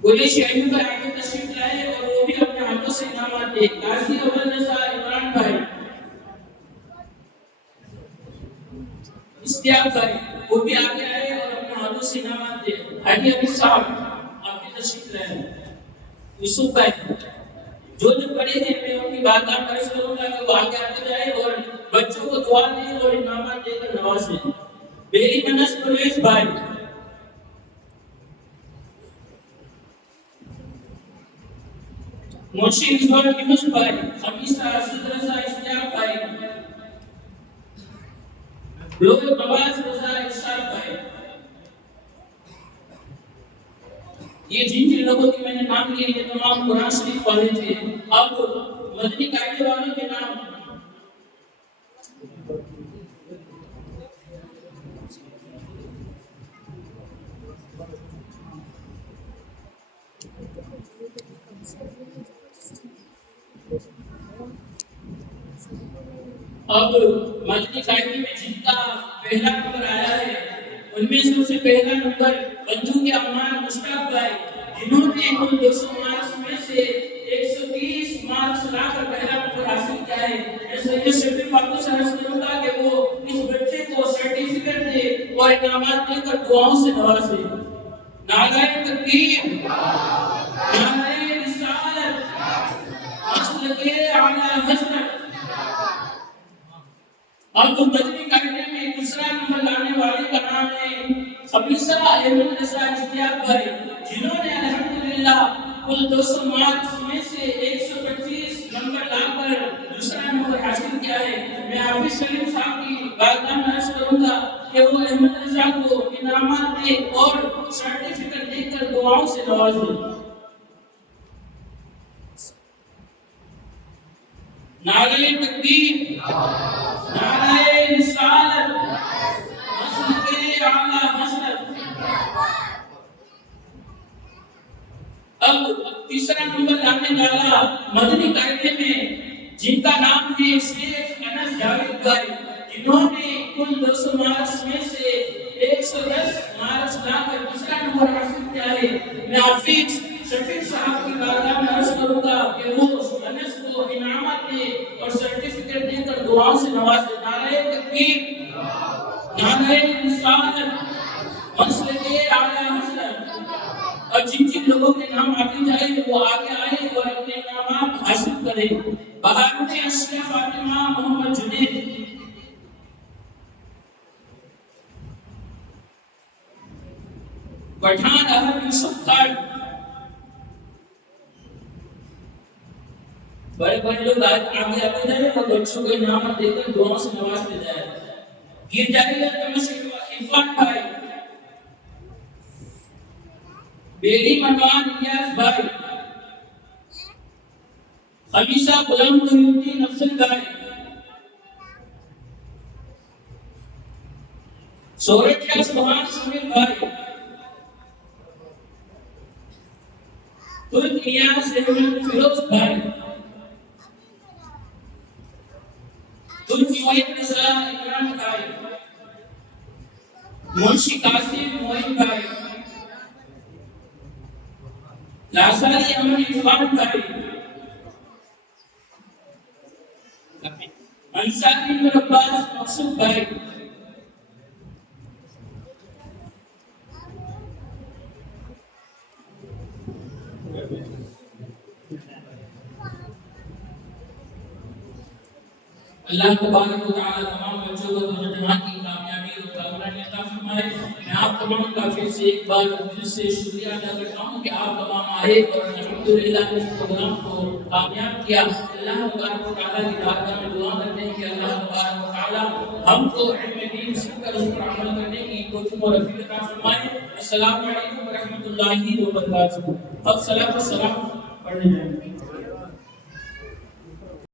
قریش ایوب بھائی آگے تشریف لائے اور وہ بھی اپنے ہاتھوں سے انعامات دے۔ قاضی اول رضا عمران بھائی، اشتیاق بھائی وہ بھی آگے آئے اور اپنے ہاتھوں سے انعامات دے۔ حاجی ابو صاحب آپ کی تشریف لائیں۔ یوسف بھائی، جو بڑے ہیں میں ان کی بارگاہ میں عرض کروں گا کہ وہ آگے آتے جائے اور بچوں کو دعا دیں اور انعامات دے کر نوازیں۔ بیری منس پرویز بھائی، منشی رضوان یونس بھائی، خمیسہ اسد رضا اشتیاق بھائی، لوگ نواز رضا ارشاد بھائی۔ یہ جن لوگوں کے میں نے نام لیے یہ تمام قرآن شریف والے تھے۔ اب مدنی قاعدے والوں کے نام، اب مدنی قاعدے میں جن کا پہلا نمبر آیا ہے ان میں سب سے پہلا نمبر بندو کے امان مشتاق بھائی، جنہوں نے کل 200 مارکس میں سے 130 مارکس لا کر پہلا نمبر حاصل کیا ہے۔ میں سید شفیع فاطمہ سے عرض کروں گا کہ وہ اس بچے کو سرٹیفکیٹ دے اور انعامات دے کر دعاؤں سے نوازے۔ نعرہ تکبیر، نعرہ رسالت، مسلک اعلیٰ حضرت۔ اب مدنی قاعدے میں دوسرا نمبر لانے والے کا نام ہے خمیسہ احمد رضا اشتیاق بھائی، جنہوں نے الحمدللہ کل 200 مارکس میں سے 125 نمبر لا کر دوسرا نمبر حاصل کیا ہے۔ میں حافظ سلیم صاحب کی بارگاہ میں عرض کروں گا کہ وہ احمد رضا کو انعامات دے اور سرٹیفکیٹ دے کر دعاؤں سے نوازے۔ نعرہ تکبیر، نعرہ رسالت، مسجد اعلیٰ حضرت۔ اب تیسرا نمبر لانے والا مدنی قاعدے میں جن کا نام ہے شیخ انس جاوید بھائی، جنہوں نے کل 200 مارکس میں سے 110 مارکس لا کر دوسرا نمبر حاصل کیا ہے۔ میں حافظ شفیع صاحب کی بارگاہ میں عرض کروں گا کہ وہ انس کو انعامات دے اور سرٹیفکیٹ دے کر دعاؤں سے نوازے۔ نعرہ تکبیر، نعرہ رسالت، مسلک اعلیٰ حضرت۔ اور جن لوگوں کے نام آتے جائے وہ آگے آئے اور اپنے انعامات حاصل کرے۔ بہارنی اشرف فاطمہ محمد جنید، پٹھان احمد یوسف خان، بڑے بڑے لوگ آگے آتے جائے اور بچوں کو انعامات دے کر دعاؤں سے نوازتے جائے۔ گر جائے عرفان بھائی، بیری مکان الیاس بھائی، خمیسہ غلام محی الدین افضل بھائی، سورجیا سبحان سمیل بھائی، ترک الیاس احمد فیروز بھائی، ترک معین رضا عمران بھائی، منشی قاسم معین بھائی، لاساری امن عرفان بھائی، انصاری نور عباس مقصود بھائی، اللہ تبارک و تعالی تمام بچوں کو دونوں جہاں کی کامیابی اور کامیابی عطا فرمائے۔ میں آپ تمام کا پھر سے ایک بار دل سے شکریہ ادا کرتا ہوں کہ آپ تمام آئے اور الحمدللہ اس پروگرام کو کامیاب کیا۔ اللہ تبارک و تعالی کی بارگاہ میں دعا کرتے ہیں کہ اللہ تبارک و تعالی ہم کو علم دین سیکھ کر اس پر عمل کرنے کی توفیق اور رفیق عطا فرمائے۔ السلام علیکم ورحمۃ اللہ وبرکاتہ۔ اب صلاۃ و سلام پڑھنے جائیں۔